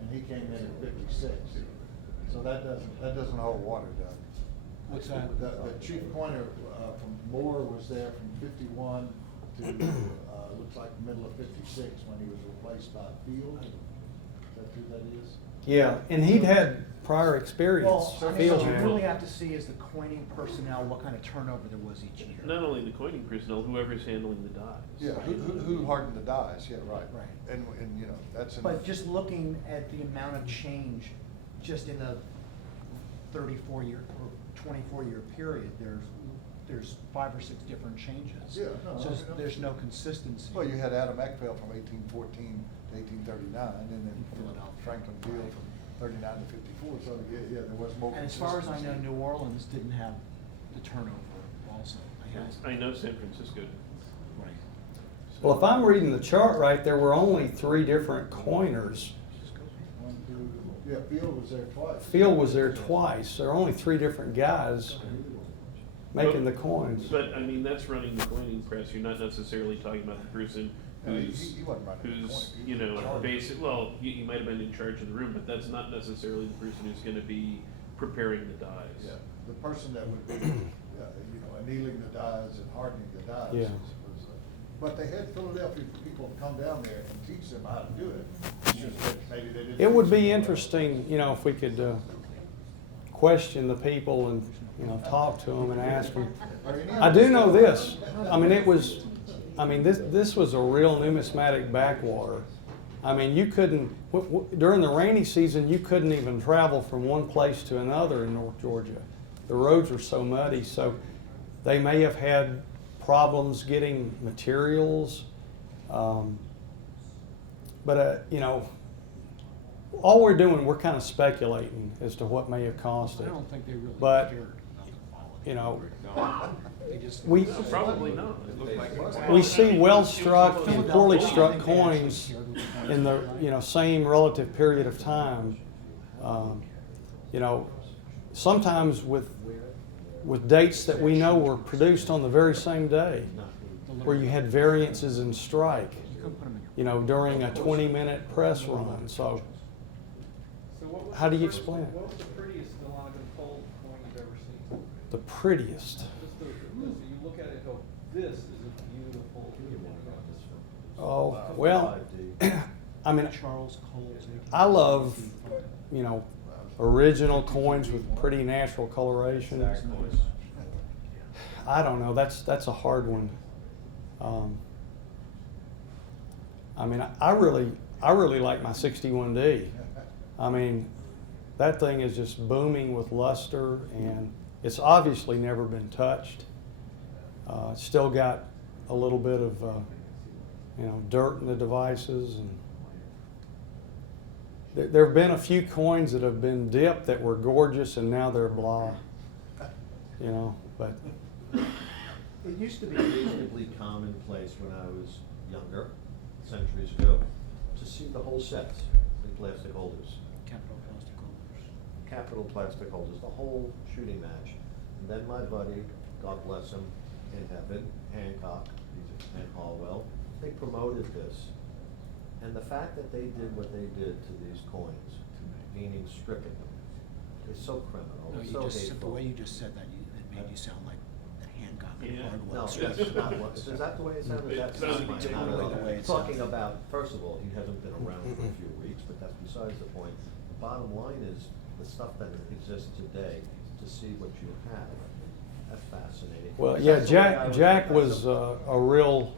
And he came in at 56. So that doesn't hold water, Doug. What's that? The chief coiner from Moore was there from 51 to, looks like the middle of 56 when he was replaced by Field. Is that who that is? Yeah, and he'd had prior experience. Well, I mean, field what you hand. really have to see is the coining personnel, what kind of turnover there was each year. Not only the coining personnel, whoever's handling the dies. Yeah, who hardened the dies, yeah, right. Right. And, that's. But just looking at the amount of change, just in a 34-year or 24-year period, there's 5 or 6 different changes. Yeah, no, So I mean, there's no consistency. Well, you had Adam Eckfeld from 1814 to 1839, and then Philadelphia. Franklin Field from 39 to 54, so yeah, there was more And as far as I know, consistency. New Orleans didn't have the turnover also. I know San Francisco. Right. Well, if I'm reading the chart right, there were only 3 different coiners. One, two, yeah, Field was there twice. Field was there twice. There are only 3 different guys making the coins. But, I mean, that's running the coining press. You're not necessarily talking about the person No, who's, he wasn't running the who's, coin. basic, well, he might have been in charge of the room, but that's not necessarily the person who's gonna be preparing the dies. Yeah, the person that would be, annealing the dies and hardening the dies. Yeah. But they had Philadelphia people come down there and teach them how to do it. It's just that maybe they didn't. It would teach them be well. interesting, if we could question the people and, you know, talk to them and ask them. I do know this. I mean, this was a real numismatic backwater. I mean, you couldn't, during the rainy season, you couldn't even travel from one place to another in North Georgia. The roads were so muddy, so they may have had problems getting materials. You know, all we're doing, we're kind of speculating as to what may have caused I it. don't think they really But, cared about the quality. you know, They just. we, Probably not. It looked like it was- we see well-struck and poorly struck coins in the, you know, same relative period of time. You know, sometimes with dates that we know were produced on the very same day, where you had variances in strike, you know, during a 20-minute press run. So So what was how the do you first- explain it? What was the prettiest Dahlonga coal coin you've ever seen? the prettiest. Just so you look at it and go, this is a beautiful. Oh, well, I mean, Charles Cole's. I love, you know, original coins with pretty natural coloration. I don't know. That's a hard one. I mean, I really like my 61D. I mean, that thing is just booming with luster, and it's obviously never been touched. It's still got a little bit of, you know, dirt in the devices, and there have been a few coins that have been dipped that were gorgeous, and now they're blah. You know, but It used to be reasonably commonplace when I was younger, centuries ago, to see the whole sets, the plastic holders, Capital plastic holders. capital plastic holders, the whole shooting match. And then my buddy, God bless him, in heaven, Hancock and Hallwell, they promoted this. And the fact that they did what they did to these coins, meaning stripping them, is so criminal, No, it's you so just, the hateful. way you just said that, it made you sound like the Hancock and Yeah. No, Hardwell. that's not what, is that the way it sounded? It That's sounded not exactly not at all. the way it Talking sounded. about, first of all, he hasn't been around for a few weeks, but that's besides the point. The bottom line is, the stuff that exists today, to see what you have, that's fascinating. well, yeah, That's the way I Jack impressed was him. a real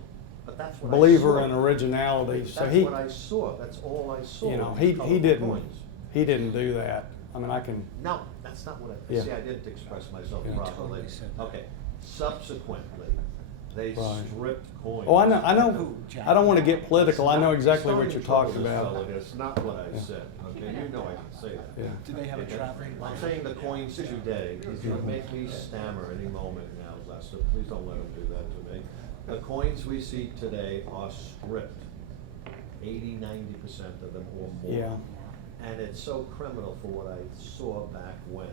But that's what I believer saw. in originality. So That's he, what I saw, that's all I saw. you know, was he colorful didn't coins. do that. I mean, I can. No, that's not what I, Yeah. see, I didn't express myself Yeah. properly. Totally said that. Okay, subsequently, they Right. stripped coins. Oh, I know. I don't want to get political. I know exactly what It's you're not talking in trouble, about. this fellow, That's not what I Yeah. said, okay, you know I can say that. Yeah. Do they have a Okay, traveling? I'm saying the coins today, he's gonna make me stammer any moment now, Lester, please don't let him do that to me. The coins we see today are stripped, 80–90% of them or more. Yeah. And it's so criminal for what I saw back when.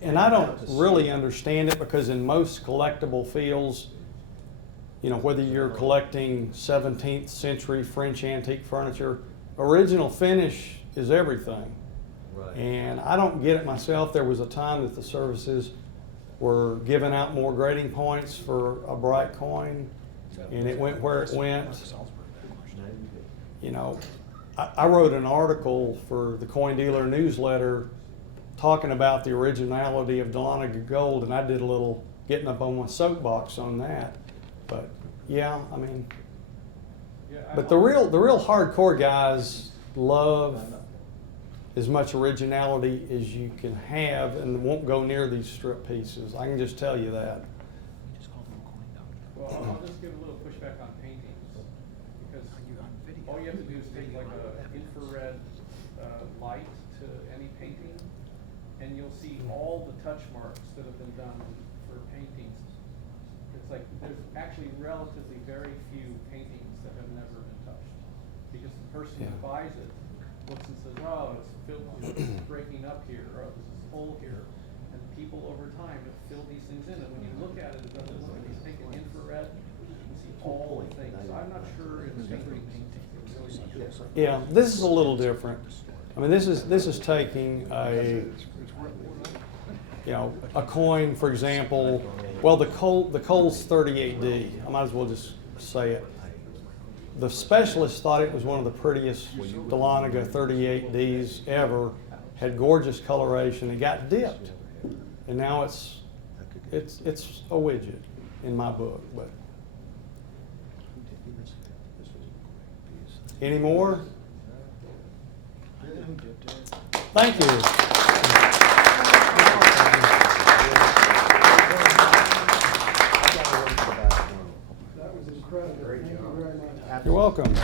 And I don't really understand it, because in most collectible fields, you know, whether you're collecting 17th century French antique furniture, original finish is everything. Right. And I don't get it myself. There was a time that the services were giving out more grading points for a bright coin, and it went where it went. Now you do. You know, I wrote an article for the Coin Dealer newsletter talking about the originality of Dahlonga gold, and I did a little getting up on my soapbox on that. But yeah, I mean, but the real hardcore guys love as much originality as you can have, and won't go near these strip pieces. I can just tell you that. We just called them a coin doctor. Well, I'll just give a little pushback on paintings, because You on video. all you have to do is take like a infrared light to any painting, and you'll see all the touch marks that have been done for paintings. It's like, there's actually relatively very few paintings that have never been touched, because the person who Yeah. buys it looks and says, oh, it's filled, it's breaking up here, or there's this hole here. And people over time have filled these things in, and when you look at it, it doesn't look like it's taken infrared, you can see all the things. So I'm not sure it's painting. Yeah, this is a little different. I mean, this is taking a, you know, a coin, for example. Well, the Cole's 38D. I might as well just say it. The specialist thought it was one of the prettiest Dahlonga 38Ds ever. had gorgeous coloration. It got dipped, and now it's a widget in my book. But any more? Thank you. That was incredible. Thank you very much. You're welcome.